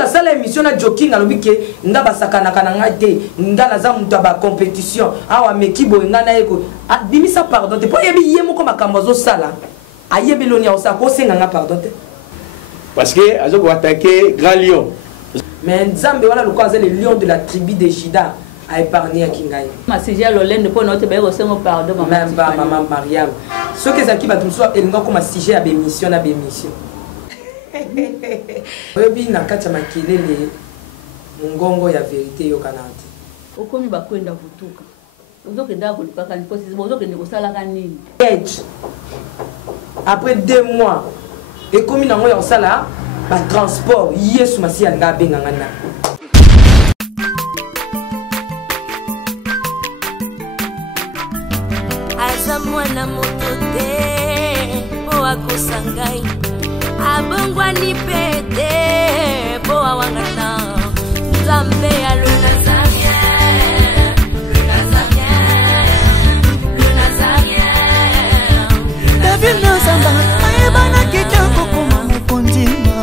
à ça l'émission na joking alobi ke nga basakana kananga te nga naza mutu ba compétition awa mekibo nga na yeko bimisa pardon te po yebi yemo ko makambo zo sala ayebi lonia osa ko senga nga pardon te parce que azo ko attaquer Grand Lion mais Nzambe wala le le lion de la tribu de Juda a épargné Kingai ma si j'ai l'olène de pour notre be ko sengo pardon même pas maman Mariam ce que ça qui va tout soit et nga ko ma sujet à bémission na bémission oyebi na kati ya makelele ngongo ya vérité yo kanati okomi bakwenda vutuka ozokenda kolipaka ni posi ozokende kosalaka nini après 2 mois et comme nango ya osala ba transport yesu masi ya nga benganga na aza mwana moto te po akosangai abongwani pete po awangata Nzambe ya le Nazarien David Nzamba ayebana kitoko koma mokondima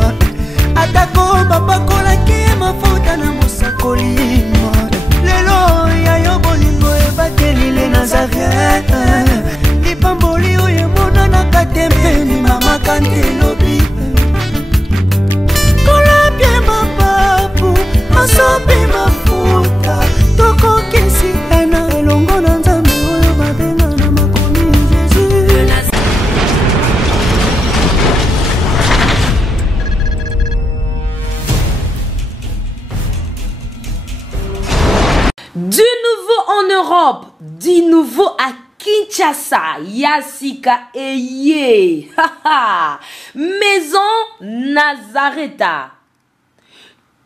atako babakolaki mafuta na mosakolima lelo yayo bolingo ebateli le Nazarien lipamboli oyo emonanaka tempeni mama kantelobi kolapie mapapu masopi mafuta tokokisi ena elongo na Nzambe oyo babenga na makomi Jésus. Du nouveau en Europe, du nouveau à Kinshasa, Yasika Eye, Maison Nazareta.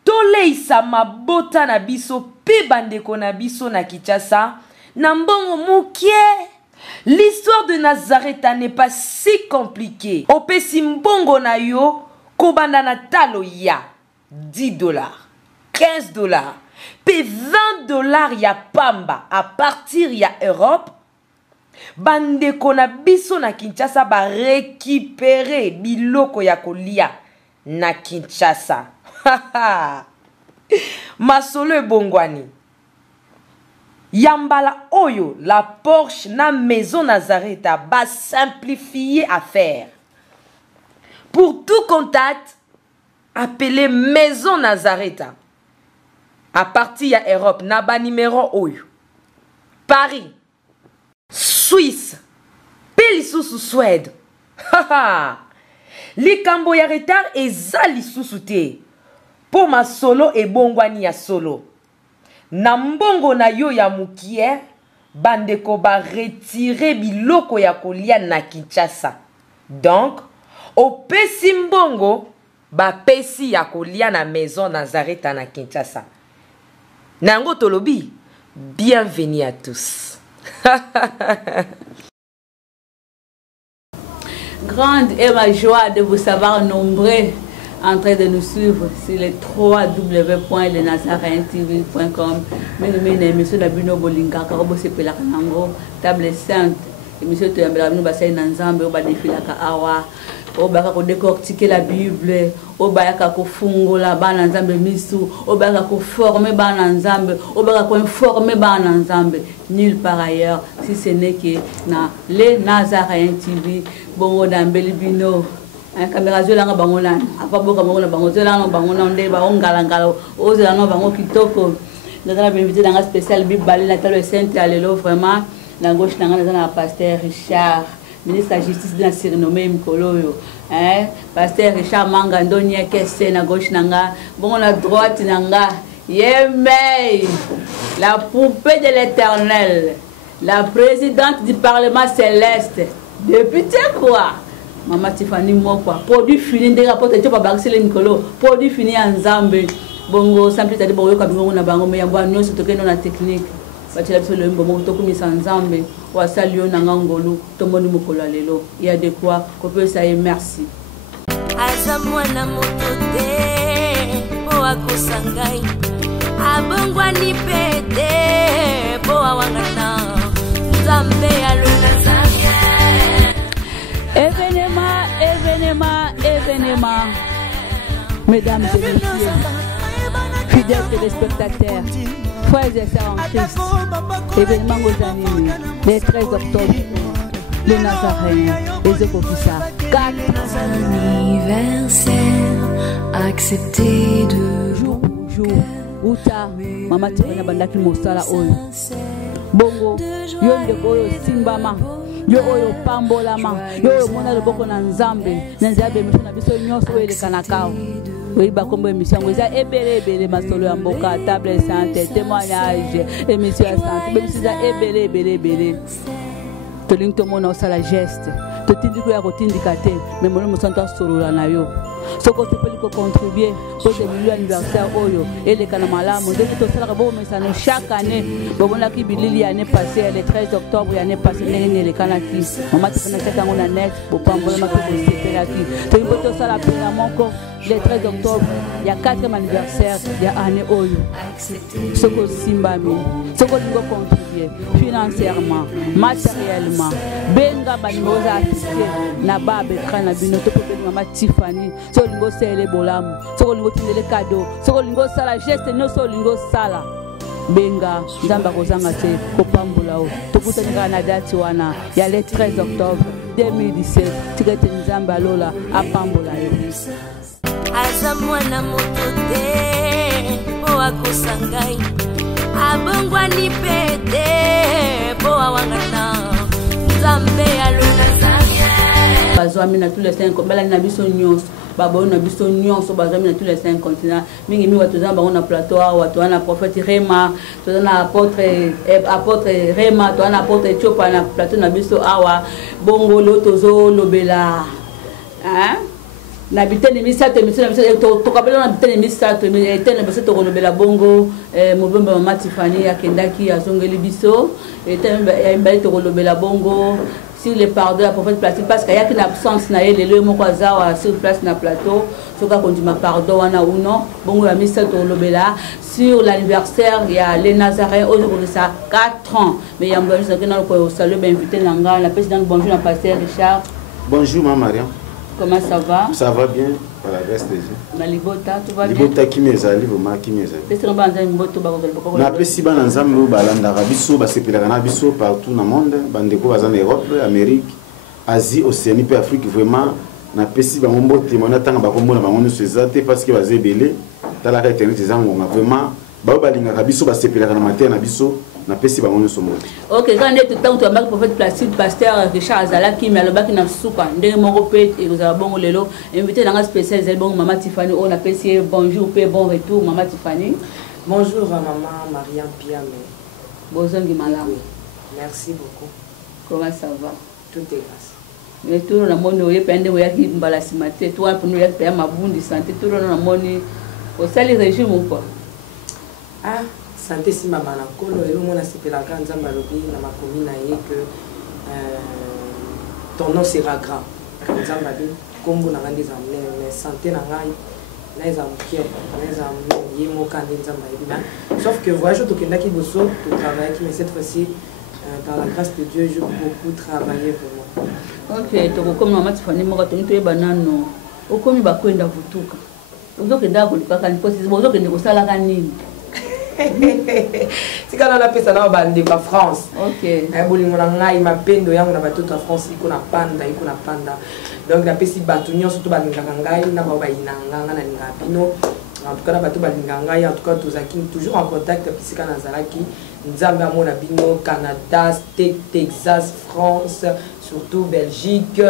Toleisa mabota na biso pe bandeko na biso na Kinshasa, na mbongo mukie. L'histoire de Nazareta n'est pas si compliquée. Opesi mbongo na yo, kobanda na talo ya $10, $15. Puis $20 ya pamba à partir ya Europe. Bandeko na biso na Kinshasa ba récupérer biloko ya kolia na Kinshasa. Masolo ebongwani. Yambala oyo la Porsche na Maison Nazareta ba simplifier affaire. Pour tout contact, appelez Maison Nazareta. À partir de Europe, naba numéro oyo. Paris, Suisse, Pelisusu Suède. Likambo ya retard eza lisusu te. Pour ma solo et bongwani ya solo. Na mbongo na yo ya mukie, bandeko ba retirer biloko ya kolia na Kinshasa. Donc, opesi mbongo ba pesi ya kolia na Maison Nazareta na Kinshasa. Nango tolobi, bienvenue à tous. Grande est ma joie de vous savoir nombreux en train de nous suivre sur les www.lenazareentv.com. Mes émissions d'Abino Bolinga, Karobo Sepela Kanango, Table Sainte, émission de Yambela Basay Nanzambe, Obadefilaka Awa, Obaka ko décortiquer la Bible, Obaka ko fungola bana Nzambe misu, Obaka ko former bana Nzambe, Obaka ko informer bana Nzambe, nulle part ailleurs, si ce n'est que na les Nazaréens TV, bongo dambeli bino. Un caméra zo langa bangola, apabo kamona bango zo langa bangona nde ba ongalangala, ozo langa bango kitoko. Nous avons invité dans un spécial Bible balé la table sainte alléluia vraiment la gauche dans un pasteur Richard. Ministre de la Justice de la Sirinome Mkoloyo, Pasteur Richard Mangandonia Kesse na gauche nanga, bon la droite nanga, Yemei, la poupée de l'Éternel, la présidente du Parlement céleste, député quoi, Maman Tiffany Mokwa, produit fini de rapport de Tchopa Baxile Nkolo, produit fini en Zambé, bongo simple tadi bongo kabingo na bango me yamba nyo sotoke no na technique. Batela biso le mbongo tokumisa Nzambe wa salio na ngangolu tomoni mokolo lelo ya de quoi ko pesa ye merci aza mwana moto te po akosangai abongwani pete po awangata Nzambe ya le Nazarien événement Mesdames et messieurs, fidèles téléspectateurs, frères et sœurs en Christ, événement aux années, les 13 octobre, le Nazaréen, les Okofissa, 4 anniversaire, accepté de jour, Uta, Mama Tirena Bandaki Mosala Oyo, Bongo, Yonde Oyo Simbama, Yo Oyo Pambolama, Yo Mona Loboko Nanzambe, Nanzabe Mishona Biso Nyos Oyo Le Kanakao. Oui, bah comme émission, vous avez ébélé masolo en boca, table santé, témoignage, émission santé, même si vous avez ébélé. Tout le monde a la geste, tout le monde a indicaté, mais moi, je me sens solo là. Ce que tu peux contribuer pour le million anniversaire Oyo et les Kanamalamu, je vais te faire un chaque année. Bon, on a qui Billy année passée, le 13 octobre, l'année passée, les Kanaki. Maman, tu fais un on a net pour pas envoyer ma petite séparati. Tu peux te faire la peine à mon corps. Le 13 octobre, il y a 4e anniversaire, il y a année Oyo. Ce que Simbami, ce que nous contribuer financièrement, matériellement, Benga Banimosa assisté, Naba Bekra Nabino, Maman Tiffany, ce que nous c'est les bolam, ce que nous avons les cadeaux, ce que nous avons la geste, nous sommes les sala. Benga, Zamba Rosangate, Kopambulao, Tokutanga Nadatiwana, il y a le 13 octobre 2017, Tigate Nzamba Lola, à Pambulayo. Aza mwana moto te po akosangai abongwani pete po awangana Nzambe alona samia bazwami na tous les 5 bala na biso nyonso babo na biso nyonso bazwami na tous les 5 continents mingi mi watu zamba on a plateau watu ana prophète Rema to na apôtre Rema to na apôtre Chopa na plateau na biso awa bongo lotozo lobela hein na bitene misato emission to kabela na bitene misato etene base to kolobela bongo mobemba Mama Tiffany akendaki azongeli biso etene mbali to kolobela bongo sur le pardon de la prophète Placide parce qu'il y a une absence na ele le moko azawa sur place na plateau soka kondima pardon wana ou non bongo ya misato kolobela sur l'anniversaire il y a les Nazaréens aujourd'hui ça 4 ans mais il y a mbali ça que na ko saluer ben invité nanga la présidente bonjour na pasteur Richard. Bonjour Maman Mariam. Comment ça va? Ça va bien, par la grâce de Dieu. Na libota, tout va bien? Libota qui m'ezali, vraiment qui m'ezali. Est-ce que vous avez un boto bakoko? Na pesi bana nzambe balanda biso basepelaka na biso partout dans le monde, bandeko baza en Europe, Amérique, Asie, Océanie et Afrique vraiment na pesi ba mbote mona tanga bakombo na bango sezate parce que baza belé talaka internet zango vraiment ba balingaka biso basepelaka na matin na biso. Na pesi ba ngono somo. OK, quand on est tout temps tu as prophète Placide pasteur Richard Azalaki mais alobaki na suka ndenge moko pe et vous avez bongo lelo invité dans un spécial zel bongo Maman Tiffany on a pesi bonjour pe bon retour Maman Tiffany. Bonjour à Maman Mariam Piame. Bozongi malamu. Merci beaucoup. Comment ça va? Tout est grâce. Mais tout le monde oye pende oya ki mbala simate toi pour nous ya pe mabundi santé tout le monde au sali régime ou quoi? Ah santé si maman na kolo elo mona sepelaka nzamba lobi na makomi na ye que ton nom sera grand nzamba bi kombo na ngandi za mais santé na ngai na za mukie na za ye moka ndi nzamba ebina sauf que voyage to kenda ki boso to travailler mais cette fois-ci par la grâce de Dieu j'ai beaucoup travaillé vraiment. OK to comme Maman Tiffany moka to nitoye banano okomi bakwenda vutuka uzokenda kulikaka ni posi uzokenda kusala kanini? Si quand on a fait ça dans bande de France. OK. Ay boli mona ngai mapendo yango na bato ta France iko na panda. Donc la pesi batunyo surtout balinga ngai na ba inanga na linga bino. En tout cas na bato balinga ngai en tout cas tozaki toujours en contact pisika na zalaki nzambe amona bino Canada, Texas, France, surtout Belgique,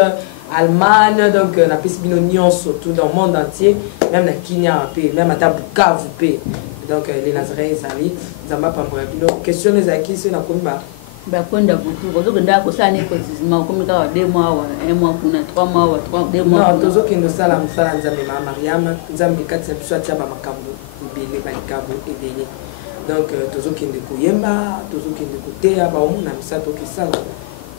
Allemagne donc na pesi bino nyon surtout dans le monde entier même na Kenya même à Bukavu pe. Donc les Nazaréens zali nzamba pambola bino question les acquis c'est na komba ba kwenda butu kozo kenda ko sani ko zizima ko mika 2 mois ou 1 mois kuna 3 mois ou 2 mois non tozo kendo sala msala nzambe Mama Mariam nzambe katsa biso atia ba makambo ibele ba likabo ebele donc tozo kende koyemba tozo kende koteya ba omuna misato kisala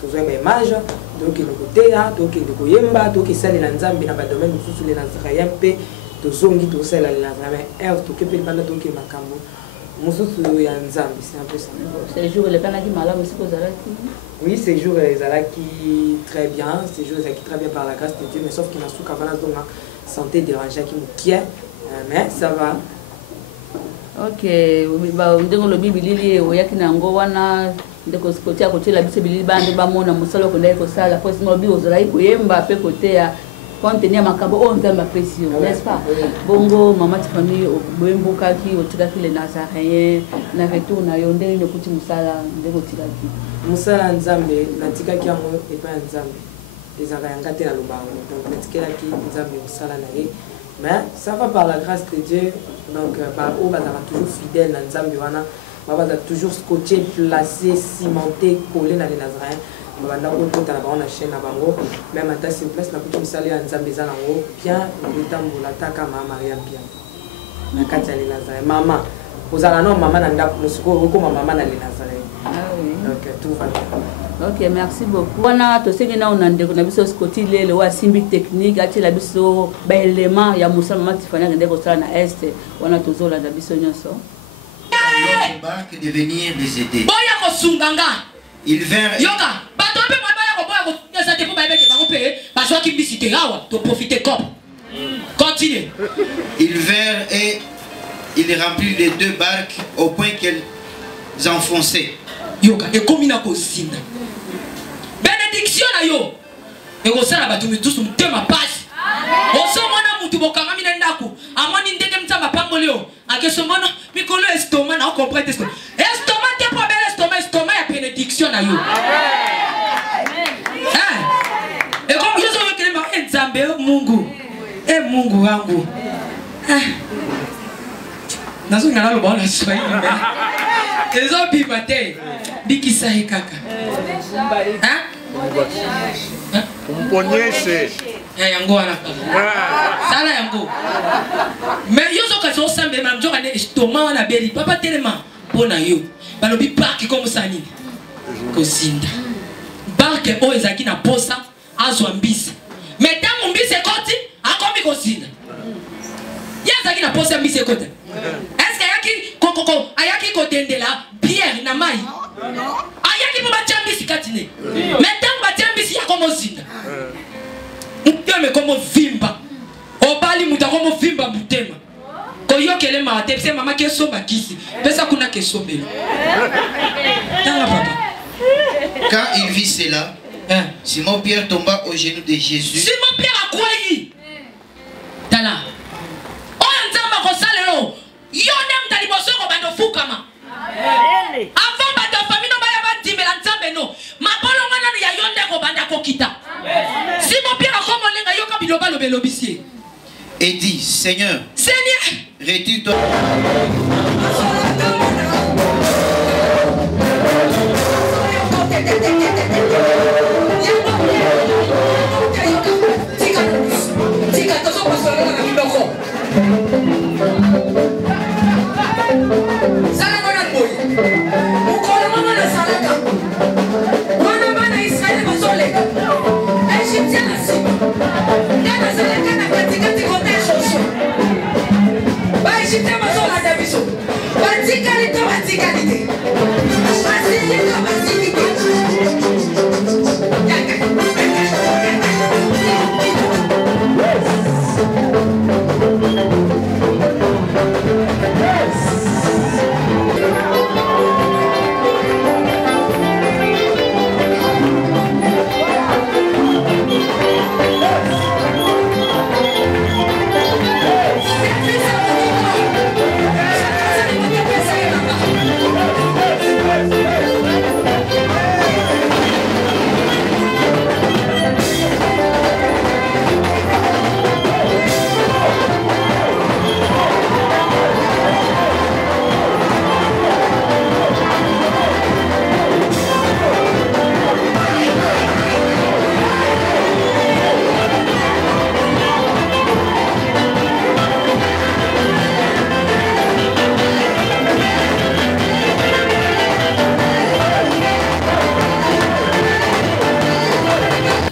tozo ba image donc kende koteya to kende koyemba to kisala na nzambe na ba domaine mususu les Nazaréens pe tozongi tosala la mais er to kepeli banda to ke makambo mususu ya nzambe c'est un peu ça. Ces jours les kana ki malamu siko zalaki. Oui, ces jours zalaki très bien, ces jours zalaki très bien par la grâce de Dieu mais sauf qu'il m'a sous kavana donc santé dérangée qui me kie Mais ça va. Ok, ndenge lobi bilili oyaki nango wana ndeko kotia kotiela biso bilili bande bamona mosala okondaki kosala po sima lobi ozalaki koyemba mpe koteya contenir makambo oyo nzambe apesi yo, n'est-ce pas? Bongo mama Tiffany boyembokaki otikaki le nazaréen na retour na yo ndenge nini okuti mosala ndenge otikaki mosala nzambe natikaki yango epai ya nzambe ezalaka yanga te na lobango donc natikelaki nzambe mosala na ye. Mais ça va par la grâce de Dieu. Donc, on va toujours fidèle dans Nzambe wana. On va toujours scotché, placé, cimenté, collé dans les Nazaréens. On va d'abord tout à la chaîne à Bango. Même à ta place, la coutume salée à Nzambe Zanango. Bien, le temps pour l'attaque à Maria bien. La Katia les Nazaréens. Maman, vous allez non, maman n'a pas de secours, comme maman n'a les Nazaréens. Donc, tout va bien. Ok, merci beaucoup. Wana to sengena onande ko nabiso skoti lele wa simbi technique ati la biso ba élément ya musala mama Tiffany ngende ko sala na est wana tozola na biso nyonso. L'autre banque de venir les aider. Boya ko sunganga. Ils vinrent. Yoka, bato pe mo boya ko nyasa te po ba beke ba ko payer, ba so ki bisite awa to profiter comme. Continue. Ils vinrent et ils remplirent les 2 barques au point qu'elles enfonçaient. Yoka, et comme il a cosinda. Bénédiction na yo. Et ko sala batu mi tous mutema pasi. Oso mona mutu bokanga mina ndaku. Amoni ndenge mtsamba pangoleo. Akeso mona mikolo estomac na comprendre estomac. Estomac te problème estomac ya bénédiction na yo. Hein? Et comme yo so kele ma nzambe Mungu. Mungu wangu. Nazo ngala lo bona swai. Ezo bibate. Bikisa kaka. Hein? Mponyeshe. Yango wana. Sala yango. Mais yo zo kazo sambe ma mjoka ne estomac wana beli papa telema pona yo. Balobi parki comme ça nini. Kosinda. Barke o ezaki na posa azwa mbisi. Mais tango mbisi koti akomi kosinda. Yazaki na posa mbisi koti. Est-ce que ayaki kotendela bière na mai? Ayaki po bachambisi katine. Mais tango bachambisi yakomo zinda. Muteme komo vimba. Obali muta komo vimba mutema. Koyokele mate pse mama keso bakisi. Pesa kuna keso belo. Tanga papa. Quand il vit cela, Simon Pierre tomba aux genoux de Jésus. Simon Pierre a quoi y? Tala. Oh nzamba kosalelo. Yo nem tali bosoko bando fukama. Avant bando famille no baya bandimela nzambe no. Mapolo ngana ya yonde ko banda ko kita. Simon Pierre a comme lenga yoka biloba lobelo bisi. Et dit, Seigneur, retire-toi.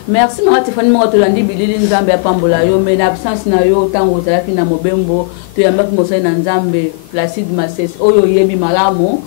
Merci Mama Tiffany mo tolandi bilili nzambe apambola yo mais na absence na yo tango ozalaki na mobembo toyambaki mosali na nzambe Placide Masese oyo yebi malamu.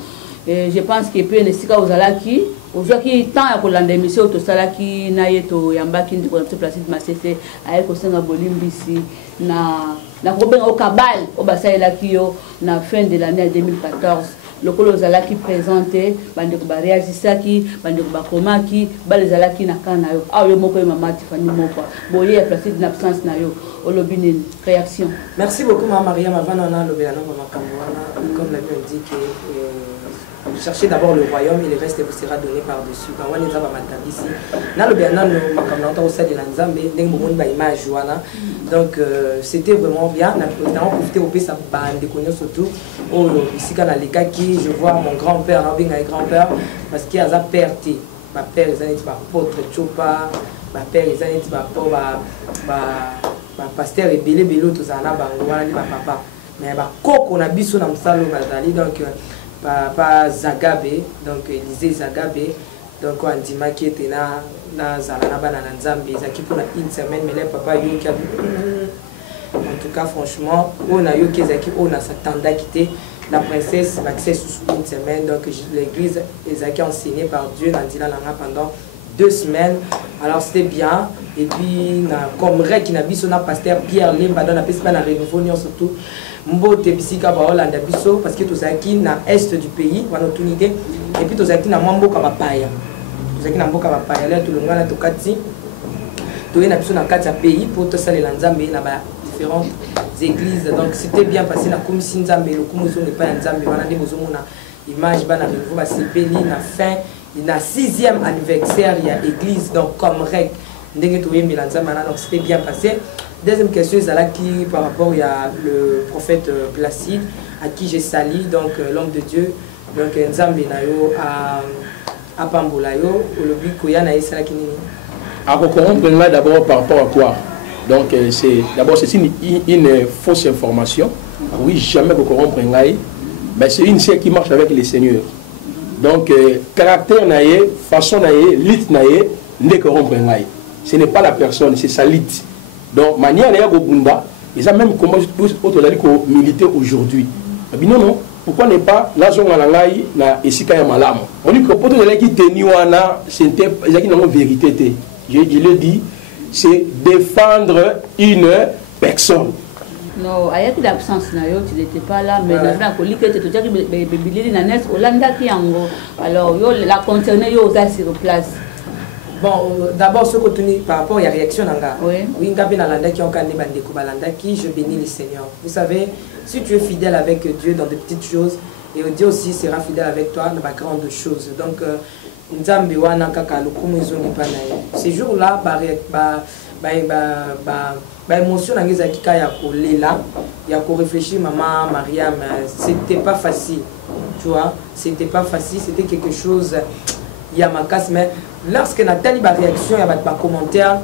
Je pense que peut nesika ozalaki ozwaki temps ya kolanda émission tosalaki na ye toyambaki ndeko na Placide Masese aye kosenga bolimbisi na na kobenga au kabal au basalelaki yo na fin de l'année 2014 lokolo ozalaki présenté bandeko baréagisaki bandeko bakomaki balezalaki na kana yo awa yo moko ye mama Tiffany moko boye ya placide na absence na yo olobi nini réaction. Merci beaucoup Maman Maria Mavana na lobelana makambo wana comme l'a bien dit que cherchez d'abord le royaume et le reste vous sera donné par-dessus. Quand on est à Matabisi, na le Bénin, nous avons fait de l'Anzambe, image donc c'était vraiment bien. Nous avons profité au pays, ça m'a surtout. Ici, quand je vois mon grand-père, mon grand-père, parce qu'il y a un père, ma père, ils ont apôtre Chopa, ma père, ils ont pasteur et belé belé tout ça, ma papa. Mais on a biso na msalo bazali donc papa Zagabe, donc Élisée Zagabe, donc on dit qui était là na zalana bana na Nzambe zaki pour une semaine mais là papa yo qui a en tout cas franchement on a eu qui zaki on a s'attendait à quitter la princesse l'accès sous une semaine donc l'église Ezaki enseigné par Dieu dans Dila pendant 2 semaines alors c'était bien et puis comme rek qui n'a biso na pasteur Pierre Limba dans la peste na renouveau surtout mbote bisika ba Hollande biso parce que tozaki na est du pays wana tunité et puis tozaki na mboka bapaya tozaki na mboka bapaya là tout le monde tokati toye na biso na kati ya pays pour to salela Nzambe na ba différentes églises donc c'était bien passé na komisi Nzambe le kumuzo ne pas Nzambe wana ndi bozo mona image bana renouveau ba sepeli na fin na 6e anniversaire il y a église donc comme règle ndenge toye Nzambe donc c'était bien passé. Deuxième question, qui par rapport à le prophète Placide, à qui j'ai sali, donc l'homme de Dieu, donc Nzambe nayo à Pambolayo, au lobby Koya na Isala Kinini. À comprendre d'abord par rapport à quoi? Donc c'est d'abord c'est une fausse information. Oui, jamais corrompre mais c'est une série qui marche avec les seigneurs. Donc caractère naïe, façon naïe, lit naïe, ne corrompre ce n'est pas la personne, c'est sa lit. Donc, manière de Bunda, ils ont même comment militer aujourd'hui. Non, non, pourquoi n'est pas la zone à l'angaï na esika ya malam. On dit que pour tout qui tenu wana, c'était une vérité. Je le dis, c'est défendre une personne. Non, il y a eu l'absence, tu n'étais pas là, mais la vie que tu as dit, alors la concernée, il y a sur place. Bon, d'abord, ce que par rapport à la réaction, oui, je bénis le Seigneur. Vous savez, si tu es fidèle avec Dieu dans de petites choses, et Dieu aussi sera fidèle avec toi dans de grandes choses. Donc, ces jours-là, émotion il y a réfléchir maman Mariam, c'était pas facile, tu vois, c'était pas facile, c'était quelque chose. Il y a ma casse, mais lorsque Nathalie a réaction, il y a des commentaires,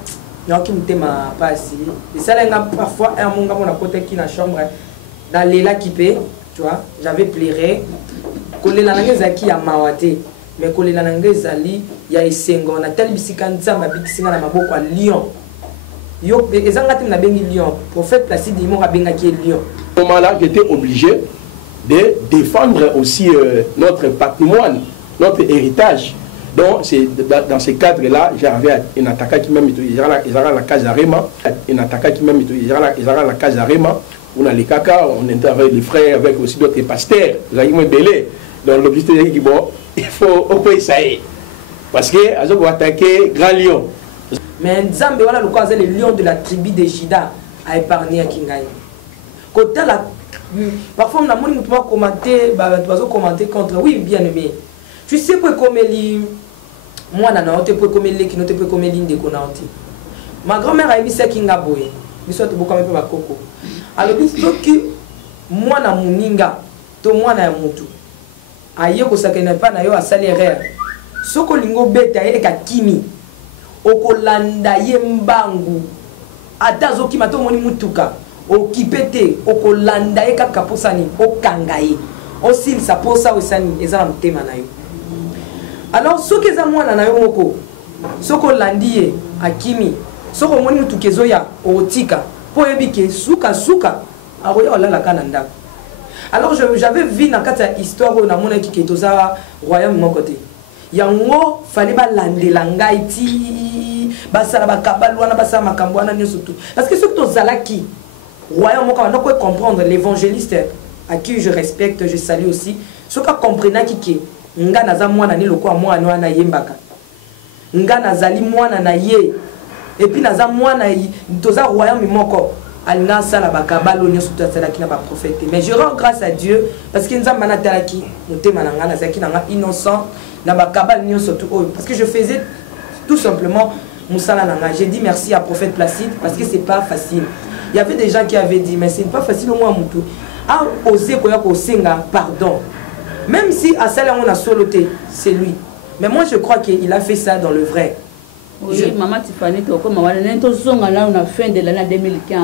il y a qui me m'a pas assis. Et ça, parfois, un monde à côté qui dans la chambre, dans les là qui paie, tu vois, j'avais pleuré. Collé la langue zaki a mawate, mais collé la langue zali, il y a Essengo, Nathalie Bissikanza, ma bikisinga na maboko à Lyon. Yo, les Angatim na bengi Lyon, prophète Placide Dimon a benga qui est Lyon. Au moment là, j'étais obligé de défendre aussi notre patrimoine, notre héritage. Donc, c'est dans ce cadre-là, j'avais une attaque qui m'a mis la case Arema, une attaque qui m'a mis la case Arema. On a les caca, on était avec les frères, avec aussi d'autres pasteurs. J'ai eu belé. Donc, l'objectif est bon, il faut opérer ça. Parce que, on va attaquer Grand Lion. Mais Nzambe, voilà le cas, le lion de la tribu de Jida a épargné à Kingaï. Parfois, on a commenté contre, oui, bien aimé. Tu sais quoi comme elle moi na note pour comme elle qui note pour comme elle de konanti ma grand-mère a mis ça kinga boy biso to boka mepe ba koko alors biso ki moi na muninga to moi na mutu aye ko sakena pa na yo asali erreur soko lingo beta ye ka kimi okolanda ye mbangu ata zo kima to moni mutuka okipete okolanda ye kaka posani okangaye osil sa posa osani ezala mtema na yo. Alors, ce que moi na yo moko, ce que landiye akimi, ce que moni mutukezo ya otika, po ebike suka aroya la kananda. Alors j'avais vu dans cette histoire où na mona ki ketoza royaume mon côté. Yango fallait ba landela ngaiti, basala ba kabalwana basala makambo wana nyoso tout. Parce que ce que to zalaki royaume moko on doit comprendre l'évangéliste à qui je respecte, je salue aussi. Ce que comprenait qui nga naza mwana ni lokwa mwana wana yembaka. Nga nazali mwana na ye. Et puis naza mwana toza royaume moko alina sala bakabalo nyoso tsala kina ba prophète. Mais je rends grâce à Dieu parce que nzamba na talaki motema na nga nazaki na nga innocent na bakabalo nyoso tout parce que je faisais tout simplement musala na nga. J'ai dit merci à prophète Placide parce que c'est pas facile. Il y avait des gens qui avaient dit mais c'est pas facile au moins mutu. A osé koya ko senga pardon. Même si à celle on a soloté, c'est lui. Mais moi je crois qu'il a fait ça dans le vrai. Oui, maman Tiffany, tu comme maman, on a fin de l'année 2015.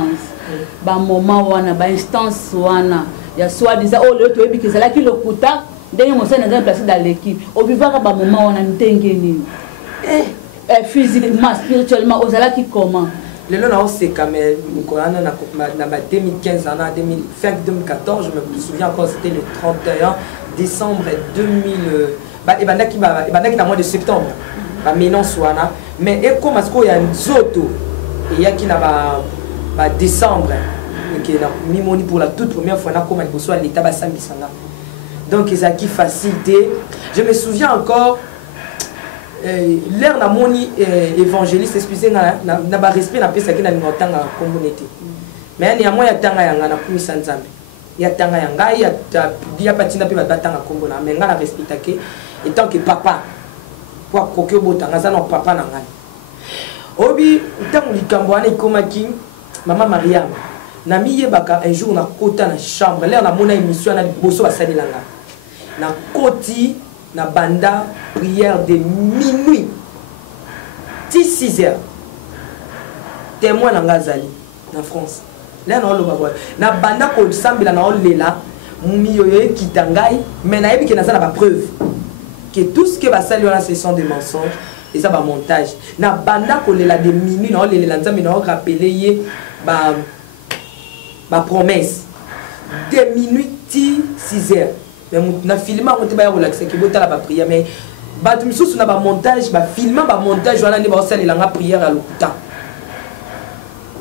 Bah moment wana, bah instance wana, il y a soit disant oh le tu es que c'est là qui le coûta, dernier moment ça n'a placé dans l'équipe. Au vivant bah moment on a n'tengeni. Physiquement, spirituellement, aux ala qui comment. Le long on sait quand même, na 2015 fin 2014, je me souviens encore c'était le 31 décembre 2000 et bandaki na mois de septembre. Ba menon swana mais et comme parce qu'il y a une zoto et il y a qui na ba décembre qui na mimoni pour la toute première fois na comme il soit l'état ba sambisanga donc ils a qui facilité. Je me souviens encore l'air na moni évangéliste excusez na ba respect na pesa qui na ngotanga communauté mais il y a moya tanga yanga na kumisa nzambe ya tanga yanga ya patina pe ba tanga kombo na mais nga na respectake et tant que papa pour coquer botanga ça non papa na ngai obi tant likambo ana ikomaki maman Mariam na miyebaka un jour na kota na chambre l'air na mona émission na boso basalelanga na koti na banda prière de minuit 6 heures témoin na ngazali na France là na loba boy na banda ko sambela na olela miyoye kitangai mais na yebi ke na ça na ba preuve que tout ce que va saluer là ce sont des mensonges et ça va montage na banda ko lela de minuit na olela nzambe na rappeler ba promesse de minuit 6 heures mais na filma on te ba relaxer que bota la ba prière mais ba tu misusu na ba montage ba filma ba montage wana ne ba salela nga prière à l'hôpital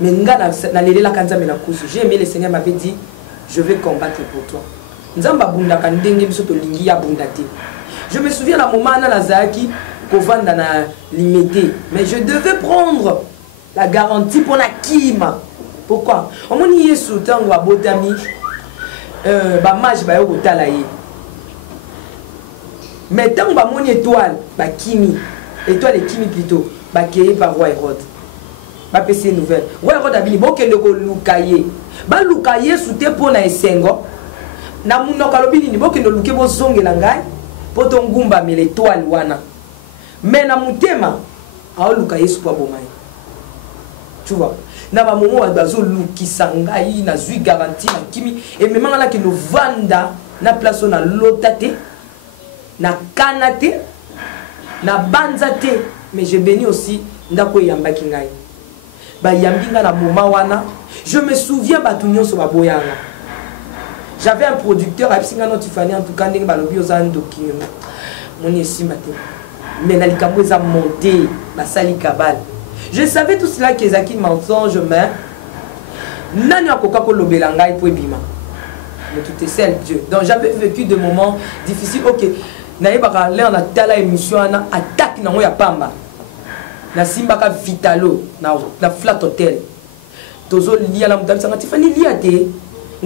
mais nga na lela kanza me na kusu j'ai aimé le Seigneur m'avait dit je vais combattre pour toi nzamba bunda ka ndenge biso to lingi ya bunda te. Je me souviens à un moment na Lazaki kovanda na limité mais je devais prendre la garantie pour la kima. Pourquoi on moni yesu tango abotami ba mage ba yo kotala ye mais tango ba moni étoile ba kimi étoile et kimi plutôt ba keye par roi Hérode ba pese nouvelle roi Hérode abili bokende ko lukaye ba lukaye soute pona esengo na munoko lobini ni bokende luke bo zongela ngai poto ngumba mais l'étoile wana mais na mutema aoluka yesu kwa bomai tu vois na ba momo bazo lukisa ngai na zui garantie na kimi et même là que nous vanda na place na lotate na kanate na banzate mais je bénis aussi ndako yambaki ngai ba yambinga na moma wana je me souviens batunyo so baboyanga. J'avais un producteur à Psingano Tiffany en tout cas ndenge balobi ozando ki mon ici matin mais na likambo za monté basali kabal je savais tout cela que Zaki mensonge mais nani akoka ko lobela ngai po ebima mais tout est seul Dieu donc j'avais vécu des moments difficiles OK na yebaka l'air na tala émission na attaque na ya pamba na simbaka vitalo na flat hotel tozo lia la mutamisa Tiffany lia te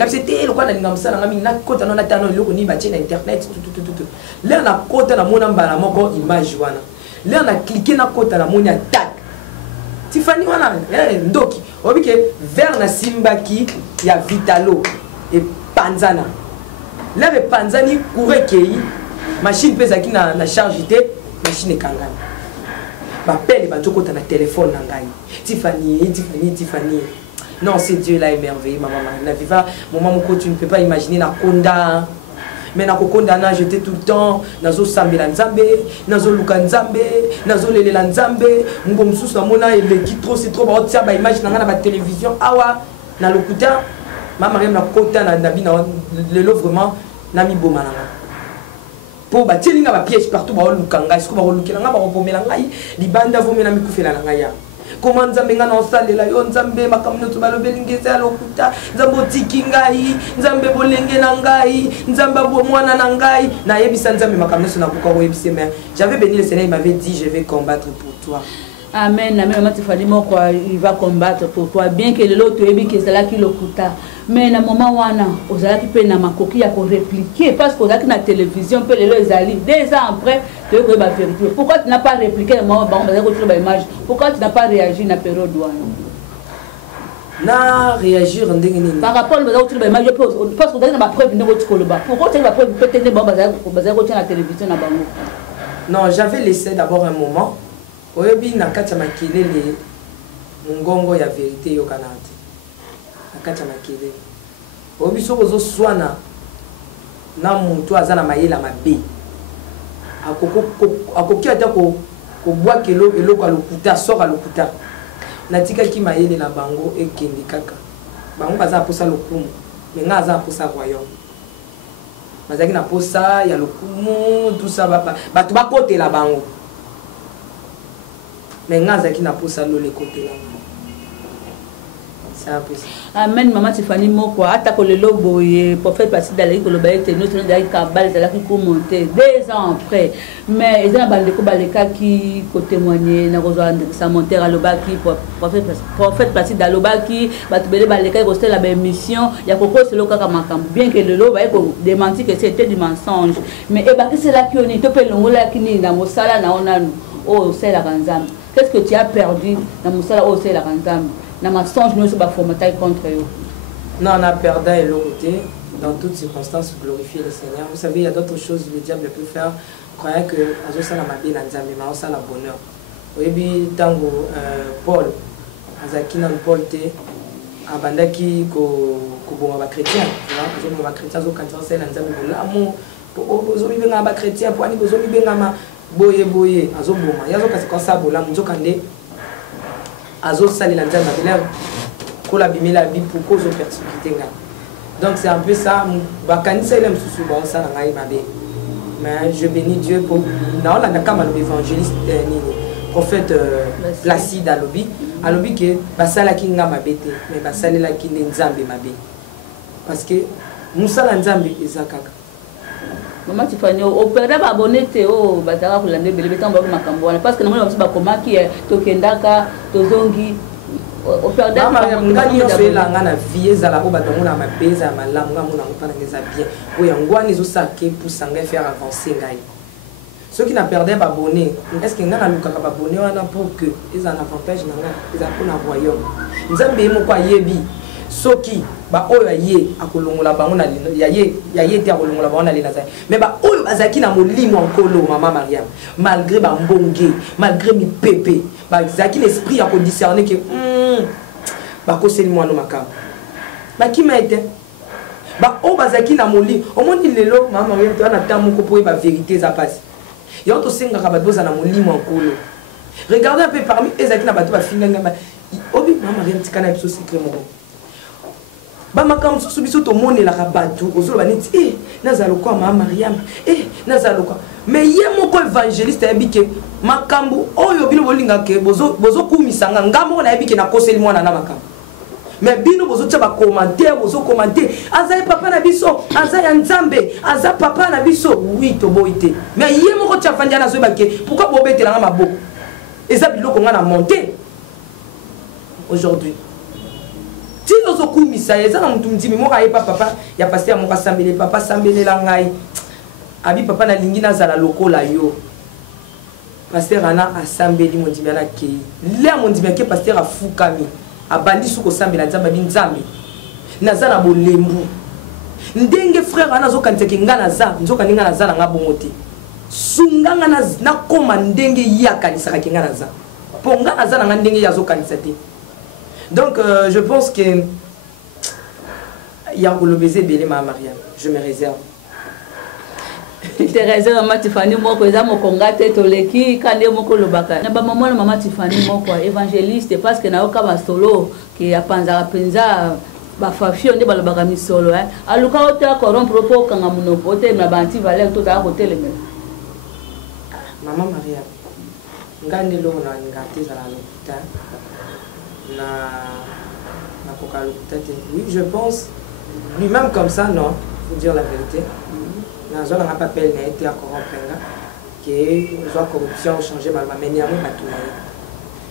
c'était le quoi na ngamsa na ngami na kota na tano loko ni bache na internet tout là na kota na mona mbala moko image wana là na cliquer na kota na mona attaque Tiffany wana ndoki obike vers na simbaki ya vitalo et panzana là le panzani courait kei machine pesa ki na chargité machine kangana ba pelle ba tokota na téléphone na ngai Tiffany non, c'est Dieu là émerveillé, maman. La viva, maman, tu ne peux pas imaginer la konda. Mais na konda na j'étais tout le temps nazo sambela nzambe, nazo luka nzambe, nazo lelela nzambe, ngom sous na mona et le trop c'est trop ba tia ba image na ba télévision awa na lokuta maman même na kota na nabi na le lo vraiment na mi bomana. Pour ba tielinga ba piège partout ba luka ngai, est-ce que ba luka nga ba bomela ngai, libanda vomela mi kufela ngai ya. comment nzambe nga na osalela yo nzambe makambo to balobeli ngeza lokuta nzambe otiki ngai nzambe bolenge na ngai nzambe mwana na ngai na yebisa nzambe makambo so na koka oyebise mais j'avais béni le Seigneur, il m'avait dit je vais combattre pour toi. Amen. Amen. Maman Tiffany Mokwa, il va combattre pour toi. Bien que l'autre ebi que c'est là qui l'okuta. Mais na moment wana, ozala qui peut na makoki ya ko répliquer parce que ozala qui na télévision peut les ezali 2 ans après tu veux ba vérité. Pourquoi tu n'as pas répliqué moi ba ko tu ba image? Pourquoi tu n'as pas réagi na période wana? Na réagir ndenge nini? Par rapport à tu ba image parce que ozala na preuve ndenge tu koloba. Pourquoi tu ba preuve peut-être ba ba ko na télévision na bango? Non, j'avais laissé d'abord un moment. Oyebi na kati ya makelele ngongo ya vérité yo kanate na kati ya makelele oyebi soko zo swana na muntu aza na mayela mabe akoki ata ko bwaka eloko alokuta soka lokuta natikaki mayele na bango ekende kaka bango baza aposa lokumu me nga aza aposa royaume bazalaki na posa ya lokumu tout ça bato bakotela bango mais nga azaki na posa lole kotela c'est un peu ça. Amen. Maman Tiffany Mokwa ata ko lelo boye prophète Placide dalaki ko loba ete notre dalaki kabal dalaki ko monter 2 ans après mais ezana bandeko baleka ki ko témoigner na kozwa sa monter alobaki prophète Placide dalobaki batu bele baleka ko stela ba mission ya koko selo kaka makambo bien que lelo ba ko démentir que c'était du mensonge mais e baki c'est là qui on est to pe longola kini na mosala na onanu oh c'est la kanzam. Qu'est-ce que tu as perdu dans mosala oh c'est la kanzam? Na mensonge nous se ba formater contre eux. Non, on a perdu et l'autorité. Dans toutes circonstances, glorifier le Seigneur. Vous savez, il y a d'autres choses que le diable peut faire. Croyez que Azo Sala Mabi Nanzami, mais ça la bonheur. Oui, tango Paul, Azakina Paul T, Abandaki ko ba chrétien. Ko ba chrétien zo kanza c'est Nanzami l'amour. Ozo mi benga ba chrétien, pour ani ozo mi benga ma boye azo boma. Yazo kasi ko sa bola nzo kande. Azo Sali Nanzami Mabi la bimela bi pour cause de persécuter. Donc c'est un peu ça. Bakanisa il aime sous bon ça na ngai mabe. Mais je bénis Dieu pour na on a kama l'évangéliste prophète Placide alobi que basala ki nga mabete mais basala la ki nzambe mabe. Parce que musala nzambe ezakaka. Maman Tiffany opérer ba bonete o bataka kulande bele betambo makambo wana parce que na mona ba komaki tokendaka tozongi ngani yoso elanga na vie ezala ko batongo na mapeza ya malamu nga mona ngopana ngeza bien oya ngwani ezosake poussa ngai faire avancer ngai soki na perdre babone est-ce que nga nalukaka babone wana pour que eza na avantage na nga eza mpona royaume nzambe ye moko ayebi soki baoyo aye akolongola bango na yaye te akolongola bango na lena zai mais baoyo bazalaki na molimo ya nkolo mama Mariam malgré bambonge malgré mipepe bazalaki l'esprit ya kodiscerne ke bakoseli mwana makambo bakima ete baoyo bazalaki na molimo omoni lelo mama Mariam to wana ta moko po yeba vérité eza pasi yango tosengaka bato bozala na molimo ya nkolo regardez un peu parmi ezalaki na bato bafinganga obi mama Mariam tikana biso secret moko bamakambo mosusu biso tomonelaka bato kozoloba neti nazala kwa mama Mariam nazala kwa mais ye moko évangéliste ayebi ke makambo oyo bino bolingaka bozokumisanga nga moko nayebi ke nakoseli mwana na makambo mais bino bozotia bacommentaire bozocommante aza ye papa na biso aza ya nzambe aza papa na biso wi toboyi te mais ye moko tia fandi ana azoyeba ke pourquoi bobetelanga maboko eza biloko nga na monte aujourd'hui tino zo kumisa eza na mutu ndimi moko ayepa papa ya pasteur moko asambele papa sambelela ngai abi papa na lingi nazala lokola yo pasteur ana asambeli mondimi ana kei le mondimi ake pasteur afukami abandi suko sambela nzambe binzambe nazala bolembu ndenge frère ana zo kaniteke nga naza nzoka ninga naza na ngabongo te sunganga na koma ndenge yakanisaka kinga naza ponga naza na ndenge yazo kanisa te. Donc je pense que il y a un baiser belé ma Mariam, je me réserve. te réserve Maman Tiffany moko eza mokonga te toleki kande moko lobaka na ba maman Tiffany moko évangéliste parce que na oka ba solo ki apanza penza ba fafio nde balobaka misolo aluka ota corrompre po kanga munopo te na banti valeur to ta ko teleme. Maman Mariam ngande lo na ngate za la l'hôpital na koka l'hôpital. Oui, je pense lui-même comme ça, non, faut dire la vérité. Na zone n'a pas appelé n'a été à corrompre que soit corruption changer mal mais n'y a même pas tout.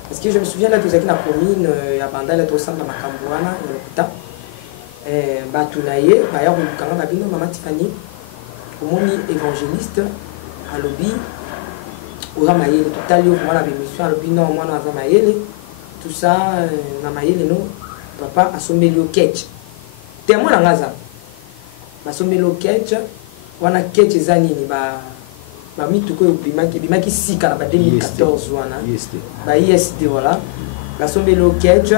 Parce que je me souviens là tout ça qui n'a commune à Bandal est au centre de Makambouana à l'hôpital. Batunaye, bah y'a eu quand même abino maman Tiffany, au moni évangéliste à lobby. Ozamayele tout à l'heure moi la émission à l'opinion moi na Ozamayele tout ça na mayele no papa asomeli au ketch témoin na ngaza basomeli au ketch wana ketch ezanini ba mituko bimaki sika na ba 2014 wana ba ISD voilà basomeli au ketch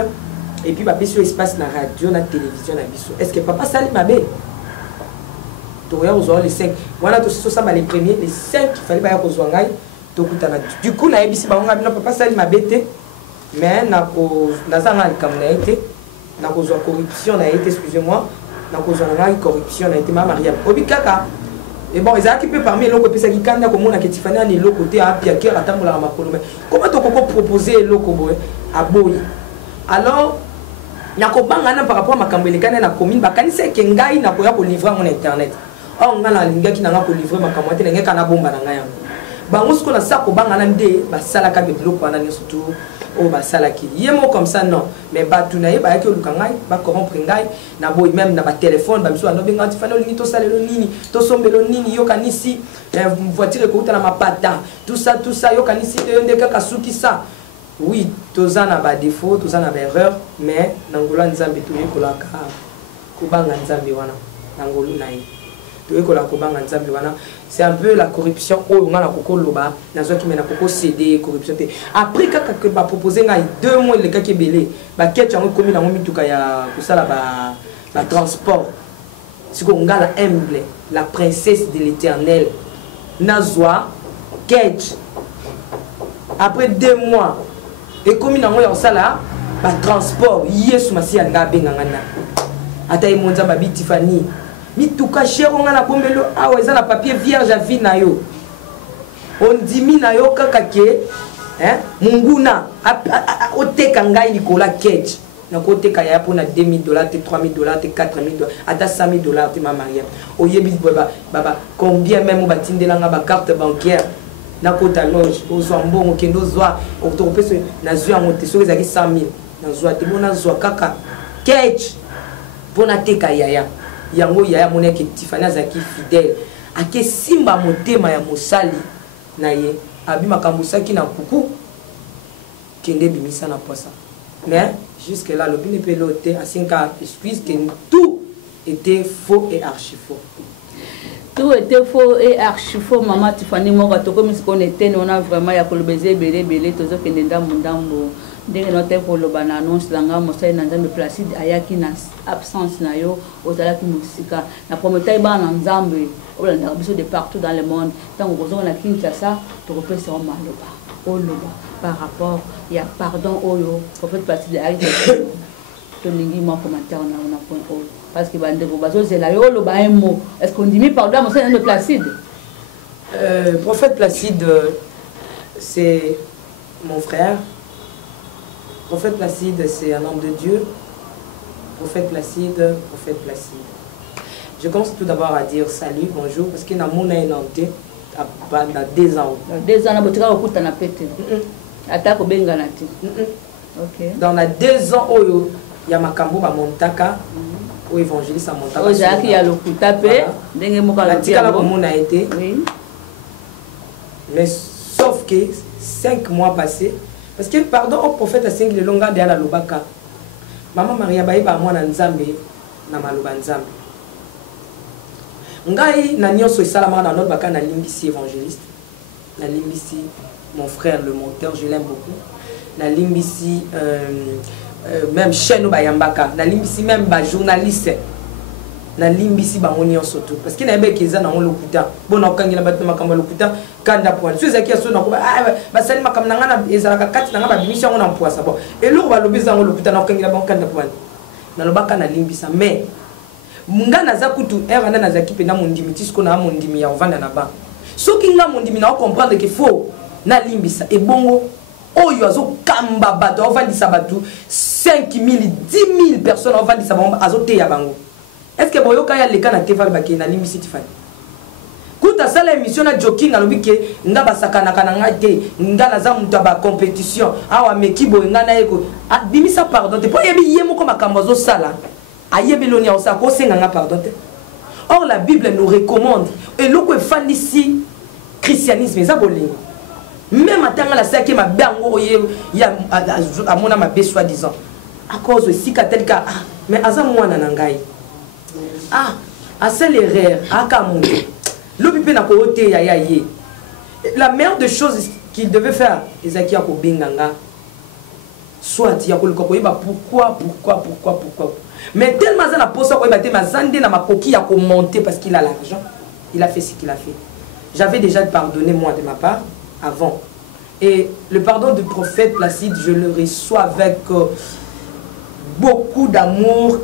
et puis ba peso espace na radio na télévision na biso est-ce que papa sali mabe to ya ozo les 5 wana to ça ba les premiers les 5 il fallait ba ya kozwa ngai. Du coup, na ebisi bango ngabino papa sali mabete mais na ko nazanga likam na été na ko zo corruption na été excusez-moi na ko zo na corruption na été ma Maria obikaka et bon ils a occupé parmi loko pesa kikanda ko mona ke Tiffany ni loko te a pia kera tambola makolo mais comment to ko proposer loko boy aboyi alors na ko bangana par rapport à makambo elekana na commune bakanisa ke ngai na ko ya ko livrer mon internet oh ngala lingaki na ko livrer makambo te ngeka na bomba na ngai bango ce qu'on a ça ko bangana nde basala ka betlo ko na surtout o basala ki yemo comme ça non mais batunaye ba yaki oluka ngai ba corrompre ngai na boy même na ba téléphone ba miso ando benga Tiffany lini to salelo nini to sombelo nini yo kanisi voiture ko uta na mapata tout ça yo kanisi te yonde kaka suki ça oui tozana ba défaut tozana ba erreur mais nangolo nzambe to yekola ka ko banga nzambe wana nangolo nayi c'est un peu la corruption où on a la coco loba dans ce qui mène à coco CD corruption après quand va proposer 2 mois le cas qui est belé bah qu'est-ce qu'on commis dans mon mituka ya pour ça là bah transport c'est qu'on a la humble la princesse de l'Éternel Nazwa qu'est après 2 mois et commis dans mon ça là bah transport yesu masi anga bengangana ata imonza babi Tiffany mituka cher on a la bombelo ah ouais ça la papier vierge à vie na yo on dimi na yo kaka ke hein munguna oteka ngai likola ketch na koteka ya pona $2,000 te $3,000 te $4,000 ata $100,000 te ma mariée oyebi baba combien même batindela nga ba carte bancaire na kota loge ozwa mbongo kendo zwa otopeso na zwa monte so ezaki 100,000 na zwa te bona zwa kaka ketch pona teka yaya yango yaya moneke Tiffany azaki fidèle ake simba motema ya mosali na ye abima kambusaki na kuku kende bimisa na posa mais jusque là l'opinion peloté à 5 ans excuse que tout était faux et archi faux. Tout était faux et archi faux. Maman Tiffany moko to comme si on était on a vraiment ya kolobeze belé tozo kende ndambo ndenge no tempo loba na annonce langa mosai na nzambe Placide ayaki na absence na yo ozalaki musika na promotai ba na nzambe olanda biso de partout dans le monde tango kozonga na Kinshasa to kopesa maloba oloba par rapport ya pardon oyo prophète Placide ayaki to lingi mo commentaire na point o parce que bande ko bazo zela yo oloba un mot est-ce qu'on dit pardon à mosai na Placide prophète Placide c'est mon frère. Prophète Placide, c'est un homme de Dieu. Prophète Placide. Je commence tout d'abord à dire salut, bonjour, parce qu'il y a mon nanté dans 2 ans. 2 ans, tu vas au coup, tu as pété. Attaque au Benganati. Dans les 2 ans, il y a Makambo, Montaka, au évangéliste à Montaka. Il y a le coup tapé. La tika comme on a été. Mais sauf que 5 mois passés, parce que pardon au prophète a single longa de la lobaka. Maman Maria Baïba moi na nzambe na maloba nzambe. Ngai na nyonso salama na notre baka na limbisi évangéliste. Na limbisi mon frère le monteur, je l'aime beaucoup. Na limbisi même chaîne bayambaka, na limbisi même ba journaliste. Na limbisi bango nyonso tout parce que na yebe keza na lokuta. Bona okangela bato makambo lokuta kanda point. So ezaki so na ko ba sali makambo na ngana ezalaka kati na ngaba bimisha ngona mpoasa bon. Et lo ba lobeza ngo lokuta na okangela bango kanda point. Na lobaka na limbisa mais ngana za kutu era na za kipe na mondimi tisiko na mondimi ya ovanda na ba. Soki nga mondimi na comprendre que faut na limbisa et bongo oyo azo kamba bato ovandisa bato 5 000 10 000 personnes ovandisa bango azo teya bango. Est-ce que boyoka ya leka na tefa bakena na limbisi tifani kuta sala émission na joking alobi ke nga basakana kana ngate nga naza mutu ba compétition awa mekibo nga na yeko bimisa pardon te po yebi yemo ko makambo zo sala ayebi lonia osa ko senga nga pardon te. Or la Bible nous recommande et loko efandisi christianisme za bolingo même atanga la saki ma bango ya amona ma be soi-disant à cause de si tel cas mais aza mwana na ngai à seul erreur aka mundu l'obipe na ko te ya ye la meilleure des choses qu'il devait faire ezaki ya ko binganga soit ya ko yeba pourquoi mais tellement ça na posa ko yeba te mazande na makoki ya ko monter parce qu'il a l'argent il a fait ce qu'il a fait. J'avais déjà pardonné moi de ma part avant. Et le pardon du prophète Placide, je le reçois avec beaucoup d'amour.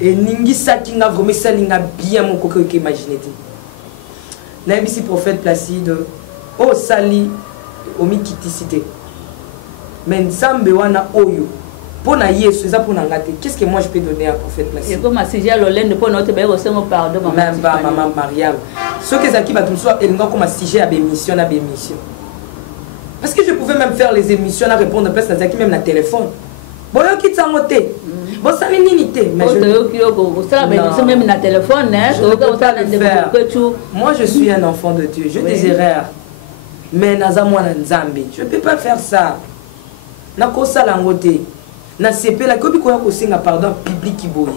Et Ningisa qui n'a vraiment ça bien mon coco qui imaginé. Naïbisi prophète Placide, oh sali, omi kiticité. Mais Nzambe wana oyo. Pour na yesu ça pour ngate. Qu'est-ce que moi je peux donner à prophète Placide? Et comme si j'ai l'olène pour notre bébé aussi mon pardon maman Mariam. Ce que Zaki va tout soit et nous comme sujet à bémission à bémission. Parce que je pouvais même faire les émissions à répondre à place à Zaki même na téléphone. Bon yo qui t'engoté. Bon ça n'inité mais je même na téléphone hein. Moi je suis un enfant de Dieu. Je des erreurs. Mais naza moi na Nzambe. Je peux pas faire ça. Na ko sala ngoté. Na CP la kobi ko ya ko singa pardon public qui boye.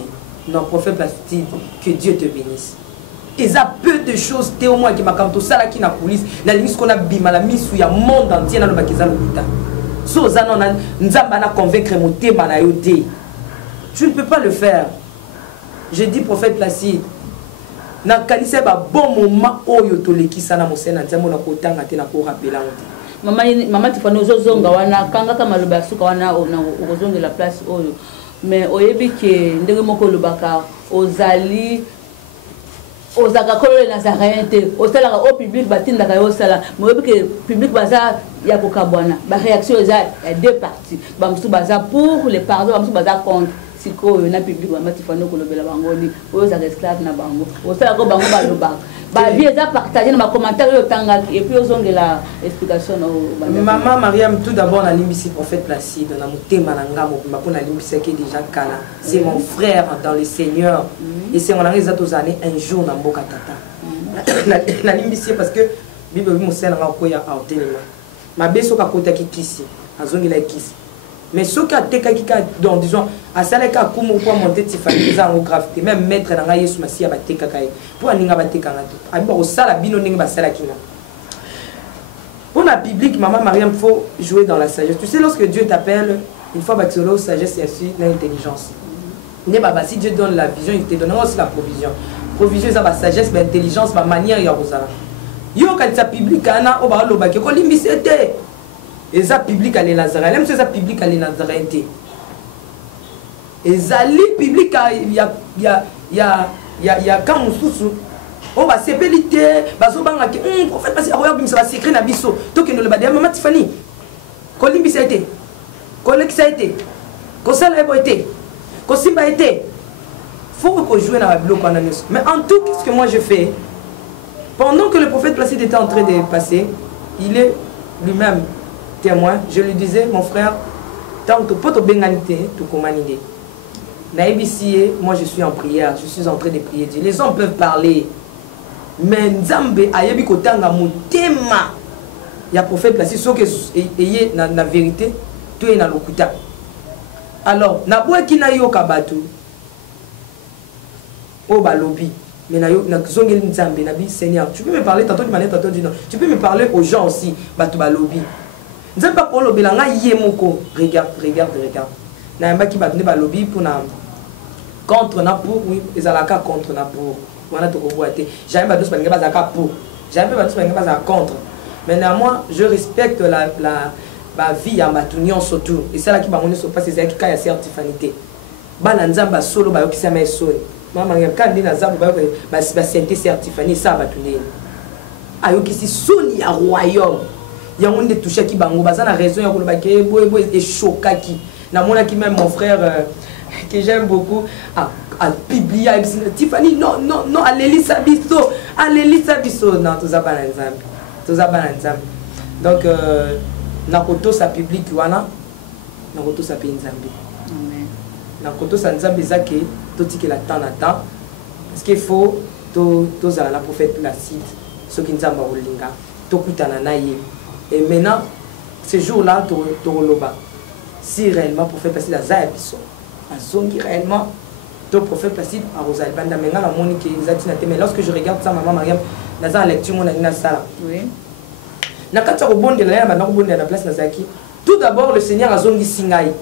Non prophète Placide que Dieu te bénisse. Et ça peu de choses té au moins qui m'a comme tout ça là qui na police na limite qu'on a bima la mise sur ya monde entier na lo bakiza l'hôpital. So ça non nzamba na convaincre mon tema na yoté. Tu ne peux pas le faire. Je dis prophète Placide na kanisa ba bon moment oyo to lekisa na mosena nzambo na kotanga te na ko rappeler on. Maman tu fano zozonga wana kanga kama loba suka wana ozonga la place oyo mais oyebi ke ndenge moko lobaka ozali ozaka kolole nazarien te osalaka au public batindaka yo sala mais oyebi ke public baza ya kokabwana ba réaction eza ya deux parties bamusu baza pour les pardons bamusu baza contre siko na public ba mati fano kolobela bango ni oza esclave na bango osalaka bango balobaka ba vie eza partager na commentaire yo tanga et puis ozongela explication maman Mariam tout d'abord na limbisi prophète Placide na motema na ngamo pour na limbisi qui déjà kala c'est mon frère dans le Seigneur et c'est on a les autres années un jour na mboka tata na limbisi parce que bible mo sena ngako ya autelema ma beso ka kota kisi azongela kisi mais ce qui a été donc disons à celle qui a comme pour monter Tiffany en gravité même maître na ngai Yesu Masia ba teka kai pour aninga ba teka ngato abi ba sala bino ninga ba sala kinga pour la public maman Mariam faut jouer dans la sagesse. Tu sais lorsque Dieu t'appelle une fois bactolo sagesse et ainsi l'intelligence ne baba si Dieu donne la vision il te donnera aussi la provision ça ba sagesse ba intelligence ba manière ya rozala yo quand ça public ana o ba lo ba ke ko limbisete. Et ça public à les Nazareth, même si ça public à les Nazareth. Et ça li public il y a quand on sous on va s'épéliter bazo banga que prophète parce que regarde ça va s'écrire na biso to que nous le badé maman Tiffany kolimbi ça été kolek ça été ko sala ebo été ko simba été faut que jouer dans la bloc en année mais en tout ce que moi je fais pendant que le prophète Placide était en train de passer il est lui-même témoin, je lui disais, mon frère, tant que tu peux benganité, tu commander. Naïbisier, moi je suis en prière, je suis en train de prier. Les hommes peuvent parler, mais Nzambe ayebi kotanga mutema. Il y a prophète Placide, ce que ayé na vérité, tu es dans l'okuta. Alors, na bois qui na yo kabatu, oh balobi. Mais na zongeli Nzambe na bi Seigneur, tu peux me parler tantôt du manière tantôt du non. Tu peux me parler aux gens aussi, batu balobi. Nzambe pas pour lobela nga yemoko regarde na yamba ki batne ba lobby pour na contre na pour oui ezalaka contre na pour wana to ko boite jamais ba dos ba nga bazaka pour jamais ba dos ba nga bazaka contre mais néanmoins je respecte la vie ya matunion surtout et c'est là qui ba moni so passe c'est qui ka ya certification bana Nzamba solo ba yokisa ma solo mama ngam kandi na Nzamba ba santé certification ça ba tuneli ayokisi soni ya royaume ya on est touché qui bango baza na raison ya koloba ke boy et chokaki na mona qui même mon frère que j'aime beaucoup à publier Tiffany non allez sabiso non tout ça pas ensemble donc na koto sa public wana na koto sa pe nzambe amen na koto sa nzambe zake to tikela temps na temps parce qu'il faut to za la prophète Placide ce qui nzamba olinga to kutana na ye et maintenant ce jour là to loba si réellement prophète Placide aza biso azongi réellement to prophète Placide à Rosalie banda menga la monique ezati na te mais lorsque je regarde ça maman Mariam naza en lecture mon na sala oui na kata robondela ya bana robondela na place nazaki tout d'abord le Seigneur azongi singai